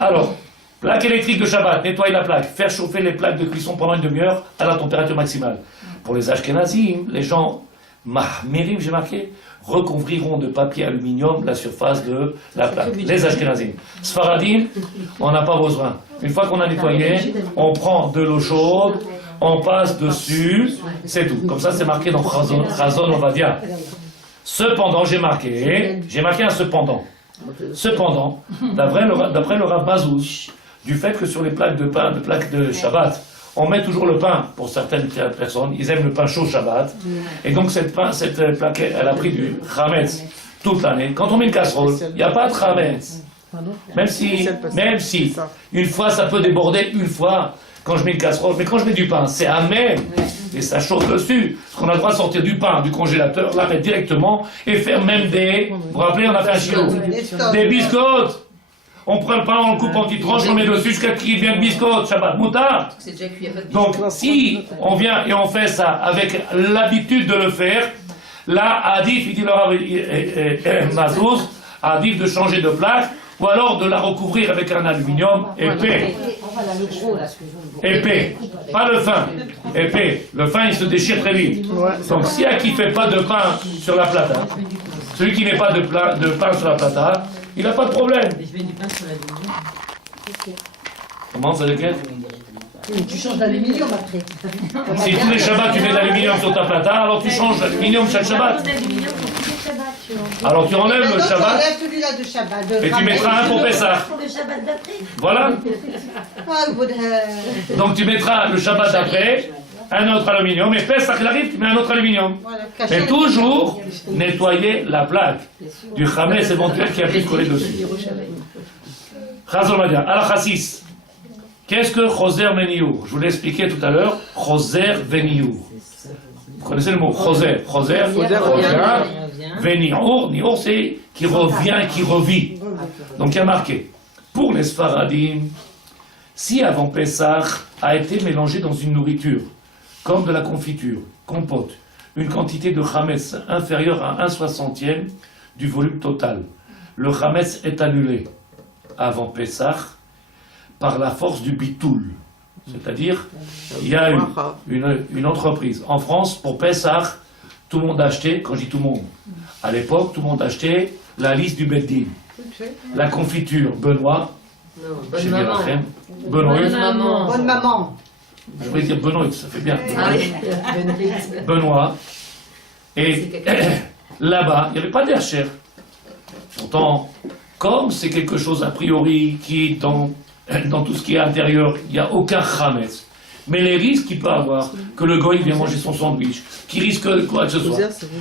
Alors, plaque électrique de Shabbat, nettoyer la plaque, faire chauffer les plaques de cuisson pendant une demi-heure à la température maximale. Pour les Ashkenazim, les gens, Mahmirim, j'ai marqué, recouvriront de papier aluminium la surface de la plaque. Les Ashkenazim. Sfaradim, on n'a pas besoin. Une fois qu'on a nettoyé, on prend de l'eau chaude, on passe dessus, c'est tout. Comme ça, c'est marqué dans Chazon Ovadia. Cependant, j'ai marqué un cependant. Cependant, d'après le Rav Mazouz, du fait que sur les plaques de pain, de plaques de Shabbat, on met toujours le pain, pour certaines personnes, ils aiment le pain chaud Shabbat, et donc cette plaque, elle a pris du Chametz toute l'année. Quand on met une casserole, il n'y a pas de Chametz. Même si, une fois ça peut déborder, une fois, quand je mets une casserole, mais quand je mets du pain, c'est amer, et ça chauffe dessus. Parce qu'on a le droit de sortir du pain du congélateur, la mettre directement, et faire même des... Vous vous rappelez, on a fait un chilo. Des biscottes. On prend le pain, on le coupe en petites tranches, on met dessus jusqu'à qu'il devienne biscotte, Shabbat, moutard. C'est déjà cuit. Donc, si on vient et on fait ça avec l'habitude de le faire, là, Adif, il dit le Mazouz, Adif de changer de plaque, ou alors de la recouvrir avec un aluminium épais. Épais, pas le fin, épais. Le fin, il se déchire très vite. Donc, s'il y a qui ne fait pas de pain sur la plata, celui qui met pas de pain sur la plata, il n'a pas de problème. Je mets du pain sur la viande. Comment ça lequel? tu changes d'aluminium après. Si tous les Shabbats tu mets de l'aluminium sur ta plata, alors tu changes l'aluminium chaque Shabbat. Alors tu enlèves le Donc, tu Shabbat enlèves celui-là de Shabbat. De et tu Khamet. mettras un pour Pessah. Pour le Shabbat d'après. Voilà. Ah, le bout Donc tu mettras le Shabbat d'après, un autre aluminium, et Pessah il arrive, tu mets un autre aluminium. Voilà, Mais toujours nettoyer la plaque du Khametz éventuel qui a pu se coller dessus. Chazon Madia, Al-Khassis. Qu'est-ce que Choser Veniour? Je vous l'ai expliqué tout à l'heure. Choser Veniour. Vous connaissez le mot Choser? Choser, revient. Veniour, Niour, c'est qui revient, qui revit. Donc il y a marqué. Pour les Sfaradim, si avant Pessah a été mélangé dans une nourriture, comme de la confiture, compote, une quantité de chametz inférieure à 1/60e du volume total, le chametz est annulé avant Pessah par la force du bitoul. C'est-à-dire, il y a une entreprise. En France, pour Pessah, tout le monde achetait, quand je dis tout le monde, à l'époque, tout le monde achetait la liste du Beddin. La confiture, Benoît, chez Birachem, Benoît, Bonne maman. je voulais dire Benoît, ça fait bien. Ah oui. Benoît, et Là-bas, il n'y avait pas d'Hercher. Pourtant, comme c'est quelque chose a priori qui est dans tout ce qui est intérieur, il n'y a aucun chametz. Mais les risques qu'il peut avoir, que le goy vient manger son sandwich, qui risque quoi que ce soit,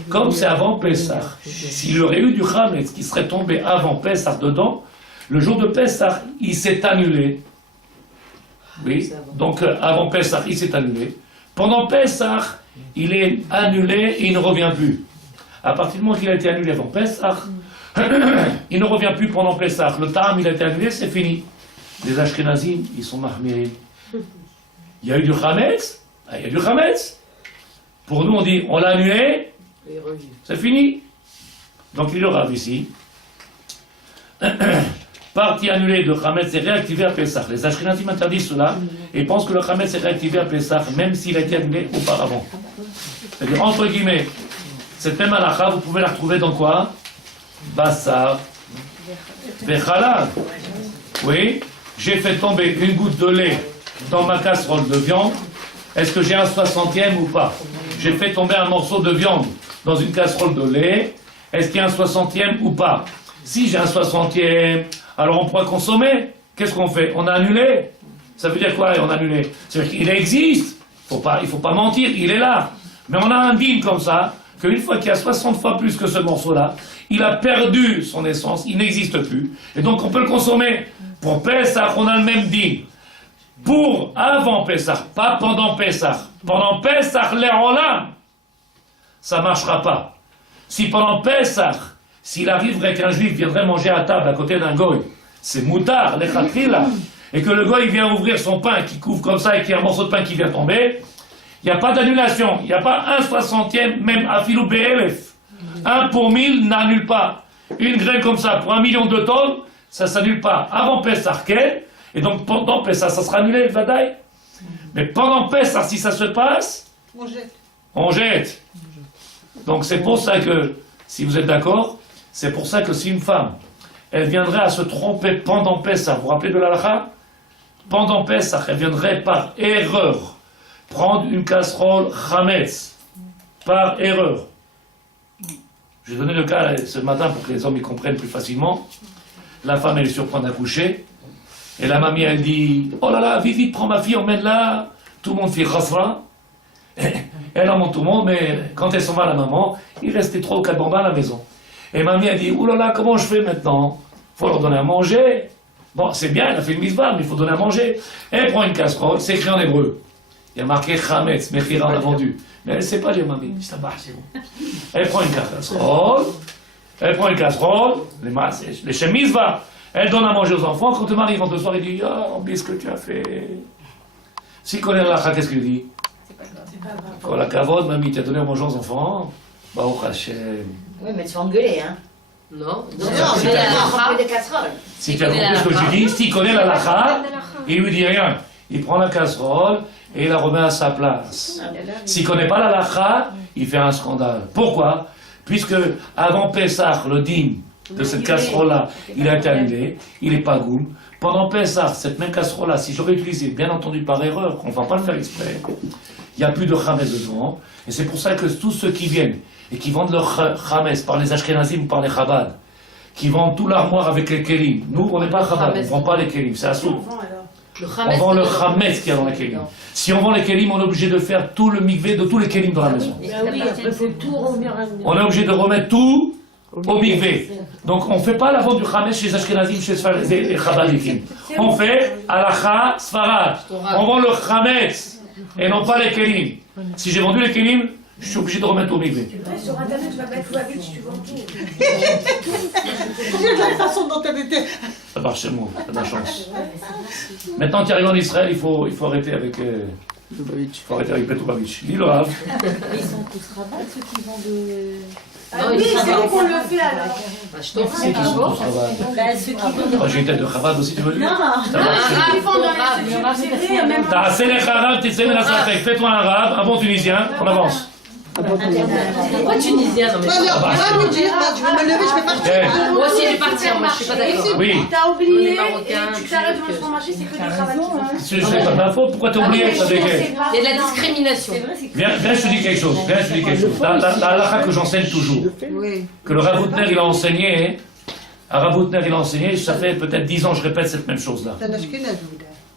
comme c'est avant Pessah, s'il y aurait eu du chametz qui serait tombé avant Pessah dedans, le jour de Pessah, il s'est annulé. Oui, donc avant Pessah, il s'est annulé. Pendant Pessah, il est annulé et il ne revient plus. À partir du moment qu'il a été annulé avant Pessah, il ne revient plus pendant Pessah. Le Tam, il a été annulé, c'est fini. Les Ashkenazim, ils sont mahmirim. Il y a eu du Chametz, il y a du Chametz. Pour nous, on dit, on l'a annulé, c'est fini. Donc il y aura ici. Partie annulée de Chametz est réactivée à Pessah. Les Ashkenazim interdisent cela et pensent que le Chametz est réactivé à Pessah, même s'il a été annulé auparavant. C'est-à-dire, entre guillemets, cette même halakha, vous pouvez la retrouver dans quoi? Bassar, Vechalad. Oui, j'ai fait tomber une goutte de lait dans ma casserole de viande. Est-ce que j'ai un 60e ou pas? J'ai fait tomber un morceau de viande dans une casserole de lait. Est-ce qu'il y a un 60e ou pas? Si j'ai un 60e, alors on pourra consommer. Qu'est-ce qu'on fait? On a annulé. Ça veut dire quoi, on a annulé? C'est-à-dire qu'il existe. Il ne faut pas mentir, il est là. Mais on a un dîme comme ça, qu'une fois qu'il y a 60 fois plus que ce morceau-là, il a perdu son essence, il n'existe plus. Et donc on peut le consommer. Pour Pessah, on a le même dîme. Pour avant Pessah, pas pendant Pessah. Pendant Pessah, l'Olam, ça ne marchera pas. Si pendant Pessah, s'il arriverait qu'un juif viendrait manger à table à côté d'un goy, c'est moutard, l'echatila, et que le goy vient ouvrir son pain qui couvre comme ça et qu'il y a un morceau de pain qui vient tomber, il n'y a pas d'annulation, il n'y a pas un 60e, même à filou BLF. 1 pour 1000 n'annule pas. Une graine comme ça, pour 1 million de tonnes, ça ne s'annule pas. Avant Pessah, et donc pendant Pessah, ça sera annulé, le Vadaï. Mais pendant Pessah, si ça se passe, on jette. Donc c'est pour ça que, si vous êtes d'accord, c'est pour ça que si une femme, elle viendrait à se tromper pendant Pessah, vous vous rappelez de l'halakha? Pendant Pessah, elle viendrait par erreur prendre une casserole chametz, par erreur. Je vais donner le cas ce matin pour que les hommes y comprennent plus facilement. La femme, elle est sur le point d'accoucher, et la mamie, elle dit, oh là là, vite, vite, prends ma fille, emmène-la. Tout le monde fait rafra. Elle emmène tout le monde, mais quand elle s'en va, la maman, il restait 3 ou 4 bambins à la maison. Et mamie a dit, oh là là, comment je fais maintenant? Il faut leur donner à manger. Bon, c'est bien, elle a fait une mitzvah, mais il faut donner à manger. Elle prend une casserole, c'est écrit en hébreu. Il y a marqué Chametz, Mechira, on l'a vendu. Mais elle ne sait pas lire, mamie. Ça marche, c'est bon. Elle prend une casserole, les chemises va. Elle donne à manger aux enfants. Quand le mari rentre le soir, il dit, oh, oublie ce que tu as fait. S'il connaît la qu'est-ce qu'il dit? Quand la cavode, mamie, tu as donné à manger aux enfants. Bah, au Hachem. Oui, mais tu vas engueuler, hein. Non, c'est la des casseroles. Si tu as compris ce que tu dis, s'il connaît la lacha, il lui dit rien. Il prend la casserole et il la remet à sa place. S'il ne connaît pas la lacha, il fait un scandale. Pourquoi? Puisque avant Pessah, le dîme de cette casserole-là, il a été annulé, il n'est pas goût. Pendant Pessah, cette même casserole-là, si j'aurais utilisé, bien entendu par erreur, on ne va pas le faire exprès, il n'y a plus de chametz dedans. Et c'est pour ça que tous ceux qui viennent et qui vendent leur chametz par les Ashkenazim ou par les Chabad, qui vendent tout l'armoire avec les kelim. Nous, on n'est pas Chabad, on ne vend pas les kelim, c'est assourd. On vend le chametz qu'il y a dans les kelim. Si on vend les kelim, on est obligé de faire tout le mikvé de tous les kelim dans la maison. On est obligé de remettre tout au mikvé. Donc on ne fait pas la vente du chametz chez les Ashkenazim, chez les Chabadikim. On fait halakha sfarad. On vend le chametz et non pas les kelim. Si j'ai vendu les kelim, je suis obligé de remettre au mikvé. Sur internet, tu vas mettre tout si tu vends tout. J'ai de la façon dont elle était. Ça marche chez moi, t'as de la chance. Maintenant, tu arrives en Israël, il faut arrêter avec. Il faut arrêter avec Petrovitch. Dis le Rav. Ils sont tous rabat, ceux qui vendent Non, Oui, c'est nous qu'on le fait alors. Je t'en C'est qui sont tous Chabad? ceux qui vendent. Oh, j'ai une tête de Chabad aussi, tu veux dire? Ils font c'est vrai, même T'as assez les Chabad, tu sais, mais la Fais-toi un arabe, un bon Tunisien, on avance. Pourquoi tunisien? Non, mais Bah, alors, va me dire, bah, je vais me lever, je vais partir. Eh, moi aussi je vais partir, moi je suis pas d'accord. oui, T'as oublié, On est marocain, et tu t'arrêtes devant turc. le supermarché, c'est que des cravates. c'est pas ma faute, pourquoi t'as oublié ça Il avec y a de la discrimination. Viens, je te dis quelque chose, La halakha que j'enseigne toujours, Oui. que le Rav Houtner, il a enseigné, ça fait peut-être 10 ans que je répète cette même chose-là. C'est un ashkenaz,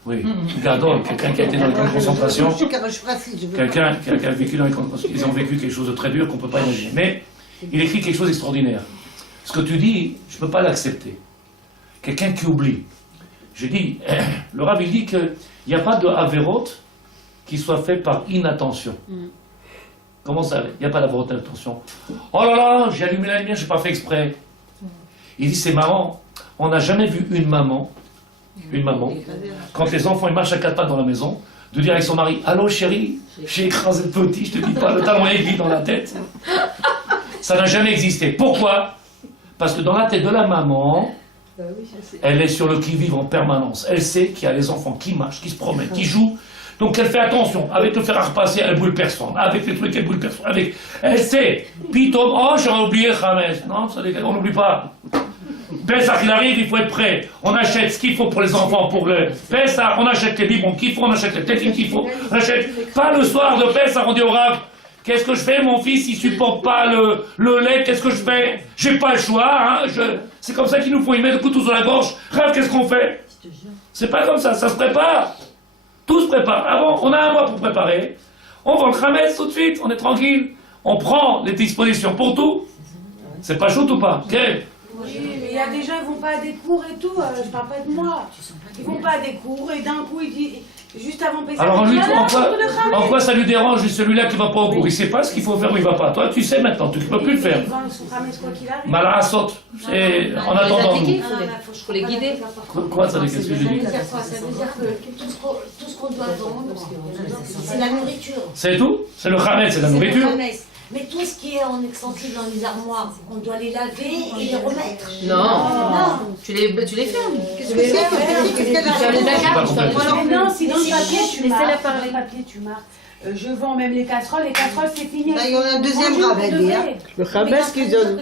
Oui, Gadol, quelqu'un qui a été dans les camps de concentration, je suis raciste, je veux pas. quelqu'un qui a vécu dans les camps de concentration, ils ont vécu quelque chose de très dur qu'on ne peut pas imaginer. Mais il écrit quelque chose d'extraordinaire. Ce que tu dis, je ne peux pas l'accepter. Quelqu'un qui oublie. Je dis, le Rav, il dit qu'il n'y a pas de avérote qui soit fait par inattention. Comment ça? Il n'y a pas d'avérote d'inattention. Oh là là, j'ai allumé la lumière, je n'ai pas fait exprès. Il dit, c'est marrant, on n'a jamais vu une maman, quand les enfants ils marchent à quatre pattes dans la maison, de dire avec son mari, allô chérie, j'ai écrasé le petit, je te dis pas, le talon aiguille dans la tête. Ça n'a jamais existé. Pourquoi? Parce que dans la tête de la maman, elle est sur le qui-vive en permanence. Elle sait qu'il y a les enfants qui marchent, qui se promènent, qui jouent. Donc elle fait attention. Avec le fer à repasser, elle boule personne. Avec les trucs, elle boule personne. Elle sait. Pitom, oh, j'aurais oublié Khames. Non, on n'oublie pas. Pessah, il arrive, il faut être prêt. On achète ce qu'il faut pour les enfants, pour le Pessah, on achète les biberons qu'il faut, on achète les tétines qu'il faut, on achète. Pas le soir de Pessah, on dit au Rav, qu'est-ce que je fais, mon fils, il supporte pas le lait, qu'est-ce que je fais? J'ai pas le choix, hein, c'est comme ça qu'ils nous font, ils mettent le couteau sur la gorge. Rav, qu'est-ce qu'on fait? C'est pas comme ça se prépare. Tout se prépare. Avant, on a un mois pour préparer. On vend le Khames tout de suite, on est tranquille. On prend les dispositions pour tout. C'est pas chaud ou pas? Quel? Oui, mais il y a des gens, ils vont pas à des cours et tout, je parle pas de moi. Ils vont pas à des cours et d'un coup, ils disent, juste avant Pessah, Alors ils lui, disent, en quoi ça lui dérange celui-là qui va pas au cours? Il sait pas ce qu'il faut faire ou il va pas. Toi, tu sais maintenant, tu ne peux plus le faire. Ils vendent son Khames quoi qu'il arrive. Malarasot, c'est en attendant. Il faut les guider. Quoi ça, qu'est-ce que je dis? Ça veut dire que tout ce qu'on doit vendre, c'est la nourriture. C'est tout? C'est le Khamet, c'est la nourriture. Mais tout ce qui est en extensif dans les armoires, on doit les laver et les remettre. Non, tu les fermes. Qu'est-ce que c'est? Qu'est-ce qu'elle a Tu fermes les placards, tu fermes les placards. Mais non, si dans le papier, tu Laissez-la marques. parler. Dans le papier, tu marques. Je vends même les casseroles c'est fini. Là, il y en a un deuxième Rav, elle dit, hein. Le Khames qu'ils donnent.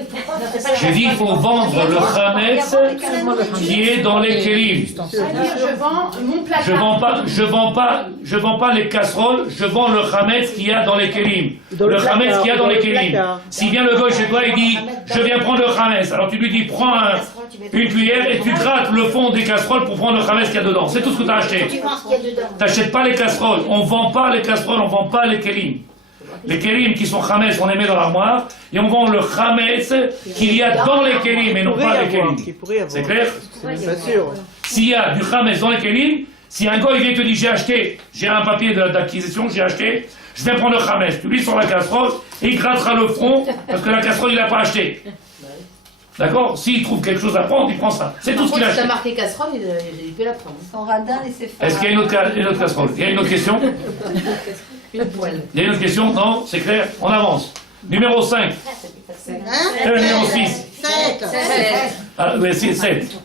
J'ai dit il faut vendre le Khamet qui est dans les kélim. C'est-à-dire, je vends mon placard. Je vends pas les casseroles, je vends le Khamet qu'il y a dans les kélim. Le Khamet qu'il y a dans les kélim. Si vient le gars chez toi et dit je viens prendre le Khamet, alors tu lui dis prends une cuillère et tu grattes le fond des casseroles pour prendre le Khamet qu'il y a dedans. C'est tout ce que tu as acheté. Tu vois ce qu'il y a dedans. T'achètes pas les casseroles, on vend pas les casseroles, on vend pas les kélim. Les kélim qui sont Khames, on les met dans l'armoire et on vend le Khames qu'il y a dans les kélim et non pas les kélim. C'est clair? Pas sûr. S'il y a du Khames dans les kélim, si un gars il vient te dire j'ai acheté, j'ai un papier d'acquisition, j'ai acheté, je viens prendre le Khames, tu lui sur la casserole et il grattera le front parce que la casserole il n'a pas acheté. D'accord? S'il trouve quelque chose à prendre, il prend ça. C'est tout ce qu'il a Si t'as acheté. marqué casserole, il peut la prendre. Son radin, laissez faire. Est-ce qu'il y a une autre casserole? Il y a une autre question? Une poêle. Il y a une autre question? Non? C'est clair? On avance. Numéro 5. Numéro 6. 7. Ah, oui, c'est 7.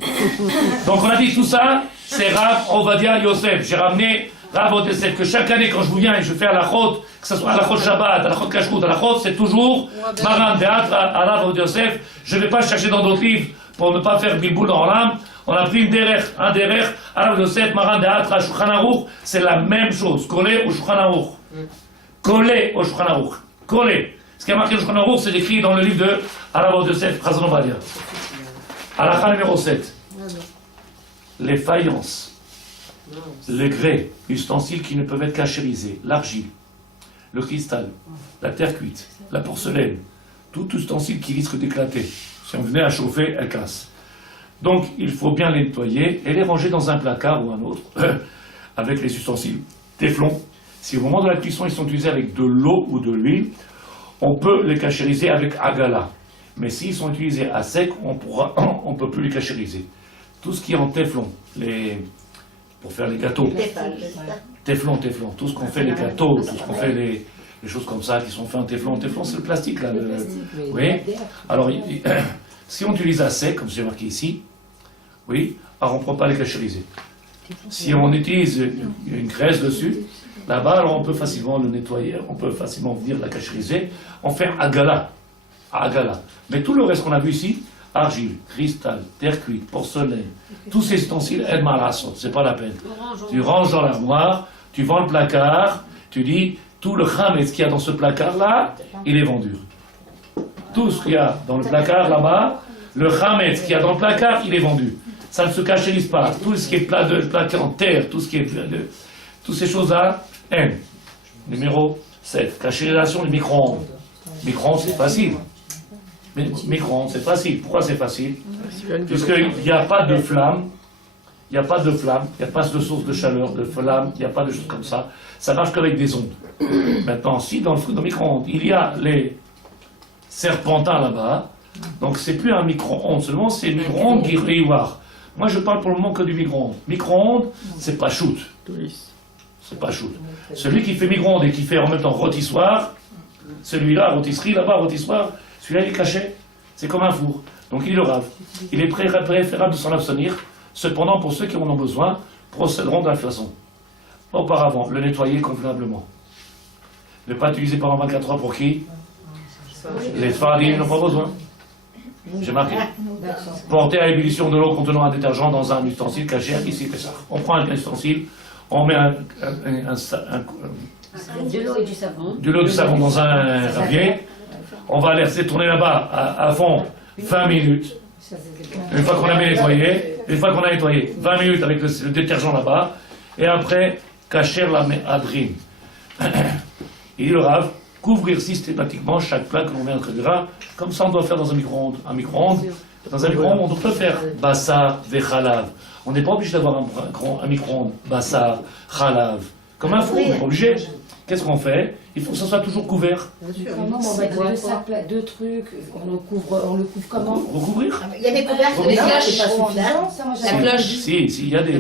Donc on a dit tout ça, c'est Rav Ovadia Yosef. J'ai ramené Rav Ovadia Yosef, que chaque année quand je vous viens et je fais à la chôte, que ce soit à la chôte Shabbat, à la chôte Kashrut, à la chôte, c'est toujours Maran Deatra à Rav Ovadia Yosef. Je ne vais pas chercher dans d'autres livres pour ne pas faire bilboul dans l'âme. On a pris un derech, Rav Yosef, Maran Deatra, Shulchan Aruch, c'est la même chose. Collé au Shulchan Aruch. Collé au Shulchan Aruch. Collé. Ce qui a marqué le Shulchan Aruch, c'est écrit dans le livre de Rav Yosef, Chazon Ovadia. Halakha numéro 7. Les faïences, les grès, ustensiles qui ne peuvent être cachérisés, l'argile, le cristal, la terre cuite, la porcelaine, tout ustensile qui risque d'éclater. Si on venait à chauffer, elle casse. Donc il faut bien les nettoyer et les ranger dans un placard ou un autre, avec les ustensiles téflon. Si au moment de la cuisson ils sont utilisés avec de l'eau ou de l'huile, on peut les cachériser avec agala. Mais s'ils sont utilisés à sec, on ne peut plus les cachériser. Tout ce qui est en téflon, pour faire les gâteaux, téflon, tout ce qu'on fait les gâteaux, tout ce qu'on fait les choses comme ça qui sont faits en téflon. Téflon, c'est le plastique là. Oui. Alors, si on utilise à sec, comme c'est marqué ici, oui, alors on ne peut pas les cachériser. Si on utilise une graisse dessus, Là-bas, alors on peut facilement le nettoyer, on peut facilement venir la cachériser. On fait agala. Agala. Mais tout le reste qu'on a vu ici, argile, cristal, terre cuite, porcelaine, tous ces ustensiles, aide mal à sauter, c'est pas la peine. Tu ranges dans l'armoire, tu vends le placard, tu dis, tout le chametz qu'il y a dans ce placard-là, il est vendu. Tout ce qu'il y a dans le placard là-bas, le chametz qu'il y a dans le placard, il est vendu. Ça ne se cachérise pas. Tout ce qui est plaqué en terre, tout ce qui est toutes ces choses-là, M. Numéro 7. Cachérisation du micro-ondes. Micro-ondes, c'est facile. Micro-ondes, c'est facile. Pourquoi c'est facile? Puisqu'il n'y a pas de flamme, il n'y a pas de flamme, il n'y a pas de source de chaleur, de flamme, il n'y a pas de choses comme ça. Ça marche qu'avec des ondes. Maintenant, si dans le micro-ondes, il y a les serpentins là-bas, donc c'est plus un micro-ondes seulement, c'est un micro-ondes qui réouvre. Moi, je parle pour le moment que du micro-ondes. Micro-ondes, c'est pas shoot. C'est pas shoot. Celui qui fait micro-ondes et qui fait en même temps rôtissoir, celui-là, rôtisserie, là-bas, rôtissoir, celui-là, il est caché. C'est comme un four. Donc, il le rave. Il est préférable de s'en abstenir. Cependant, pour ceux qui en ont besoin, procéderont de la façon. Auparavant, le nettoyer convenablement. Ne pas utiliser pendant 24 heures pour qui? Les faradim n'ont pas besoin. J'ai marqué. Porter à l'ébullition de l'eau contenant un détergent dans un ustensile caché, ici, c'est ça. On prend un ustensile, on met De l'eau et du savon. de l'eau et du savon dans un ravier. On va laisser tourner là-bas à fond 20 minutes. Une fois qu'on a bien nettoyé, 20 minutes avec le détergent là-bas, et après, cacher la adrine. Il dit le rave, couvrir systématiquement chaque plat que l'on met entre les grains, comme ça on doit faire dans un micro-ondes. Dans un micro-ondes, on peut faire bassar vechalav. On n'est pas obligé d'avoir un micro-ondes, bassar, chalav. Comme un four, on n'est pas obligé. Qu'est-ce qu'on fait? Il faut que ça soit toujours couvert. Comment on va mettre deux sacs, deux trucs, on le couvre comment? Recouvrir? Il y a des couvercles, Les non, cloches, c'est pas suffisant. La cloche. Si, il y a des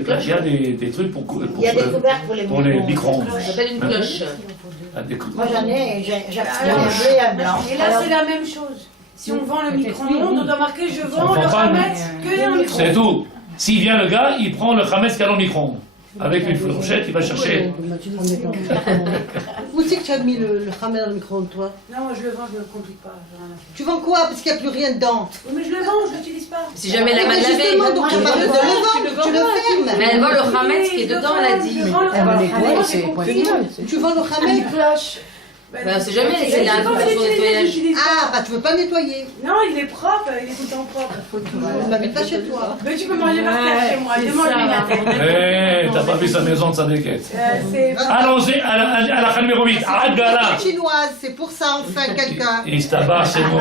trucs pour Il y a des couvercles pour les micro-ondes. Ça s'appelle une cloche. Moi j'en ai, j'ai un bleu et un blanc. Et là, c'est la même chose. Si on vend le micro-ondes, on doit marquer je On vends le vend pas le- Hametz que dans le C'est micro-ondes. tout. S'il vient le gars, il prend le chametz qu'il y a dans le micro-ondes. Avec une fourchette, il va chercher. Où c'est que tu as mis le ramen dans le micro-ondes, toi? Non, moi je le vends, je ne le complique pas. j'ai rien à faire. Tu vends quoi? Parce qu'il n'y a plus rien dedans. Oui, mais je le vends, je ne l'utilise pas. Si jamais la main Mais justement, lavée. donc tu parles de le vendre, tu le fermes. Mais elle vend le Hametz qui est dedans, elle a dit. Je vends le Hametz, c'est compris. Tu vends le ramen. Ben, c'est jamais, c'est la façon de nettoyage. Ah, bah tu veux pas nettoyer. Non, il est propre, il est tout le temps propre. On n'habite pas chez toi. Mais tu peux manger par terre chez moi, demande-lui la Eh, t'as pas vu sa maison de sa déquête. C'est Allons-y à la fin numéro 8. Agala. Chinoise, c'est pour ça enfin quelqu'un. Et Istabar, c'est bon.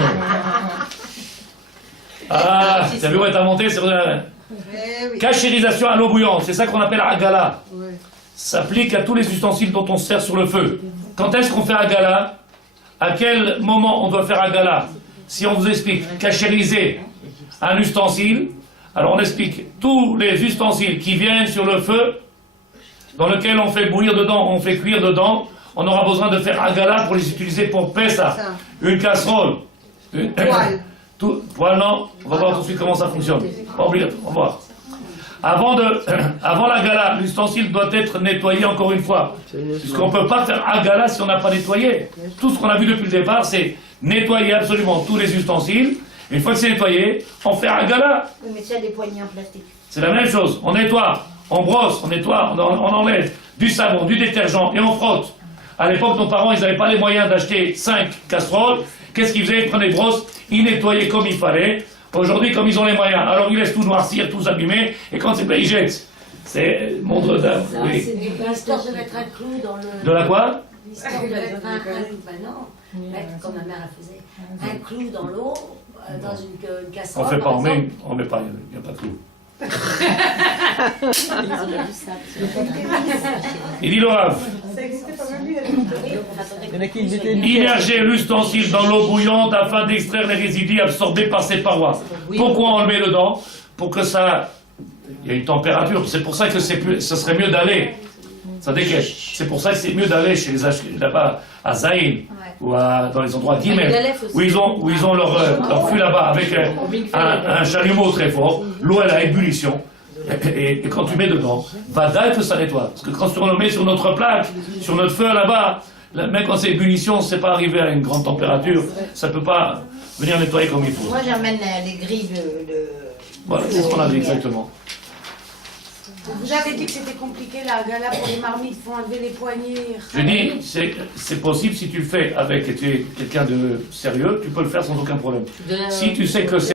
Ah, t'as vu où elle t'a monté? C'est vrai. Eh oui. Cachérisation à l'eau bouillante, c'est ça qu'on appelle agala. Ouais. S'applique à tous les ustensiles dont on se sert sur le feu. Quand est-ce qu'on fait agala? À quel moment on doit faire agala? Si on vous explique cachériser un ustensile, alors on explique tous les ustensiles qui viennent sur le feu, dans lequel on fait bouillir dedans, on fait cuire dedans, on aura besoin de faire agala pour les utiliser pour Pessah. Ça. Une casserole. Poêle. Poêle, non. On va voir tout de suite comment ça fonctionne. Pas obligatoire. On va voir. Avant la gala, l'ustensile doit être nettoyé encore une fois. Puisqu'on ne peut pas faire un gala si on n'a pas nettoyé. Tout ce qu'on a vu depuis le départ, c'est nettoyer absolument tous les ustensiles. Une fois que c'est nettoyé, on fait un gala. Oui, mais tu as des poignées en plastique. C'est la même chose. On nettoie, on brosse, on nettoie, on enlève du savon, du détergent et on frotte. À l'époque, nos parents, ils n'avaient pas les moyens d'acheter 5 casseroles. Qu'est-ce qu'ils faisaient? Ils prenaient des brosses, ils nettoyaient comme il fallait. Aujourd'hui, comme ils ont les moyens, alors ils laissent tout noircir, tout s'abîmer, et quand c'est plein, ils jettent. C'est montre d'âme. Oui. L'histoire de mettre un clou dans le... De la quoi? L'histoire de mettre un clou, ben non, mettre comme ma mère elle faisait, un clou dans l'eau, dans une casserole. On fait pas, par on exemple. met pas, il n'y a pas de clou. Il dit le Rav, Ça existait pas même lui. Il y en a qui mettaient une immerger l'ustensile dans l'eau bouillante afin d'extraire les résidus absorbés par ses parois. Pourquoi on le met dedans? Pour que ça... Il y a une température, c'est pour ça que ce serait mieux d'aller, ça décaisse. C'est pour ça que c'est mieux d'aller chez les là-bas à Zaïn ou dans les endroits guillemets où ils ont leur fût là-bas avec un chalumeau très fort. L'eau elle a ébullition Et quand tu mets dedans, vadaï que ça nettoie. Parce que quand on le met sur notre plaque, sur notre feu là-bas, même quand c'est ébullition, c'est pas arrivé à une grande température, ça peut pas venir nettoyer comme il faut. Moi, j'emmène les grilles de... Voilà, c'est ce qu'on a dit exactement. Vous avez dit que c'était compliqué la gala pour les marmites, il faut enlever les poignées. Je dis, c'est possible si tu le fais avec, et tu es quelqu'un de sérieux, tu peux le faire sans aucun problème. Si tu sais que c'est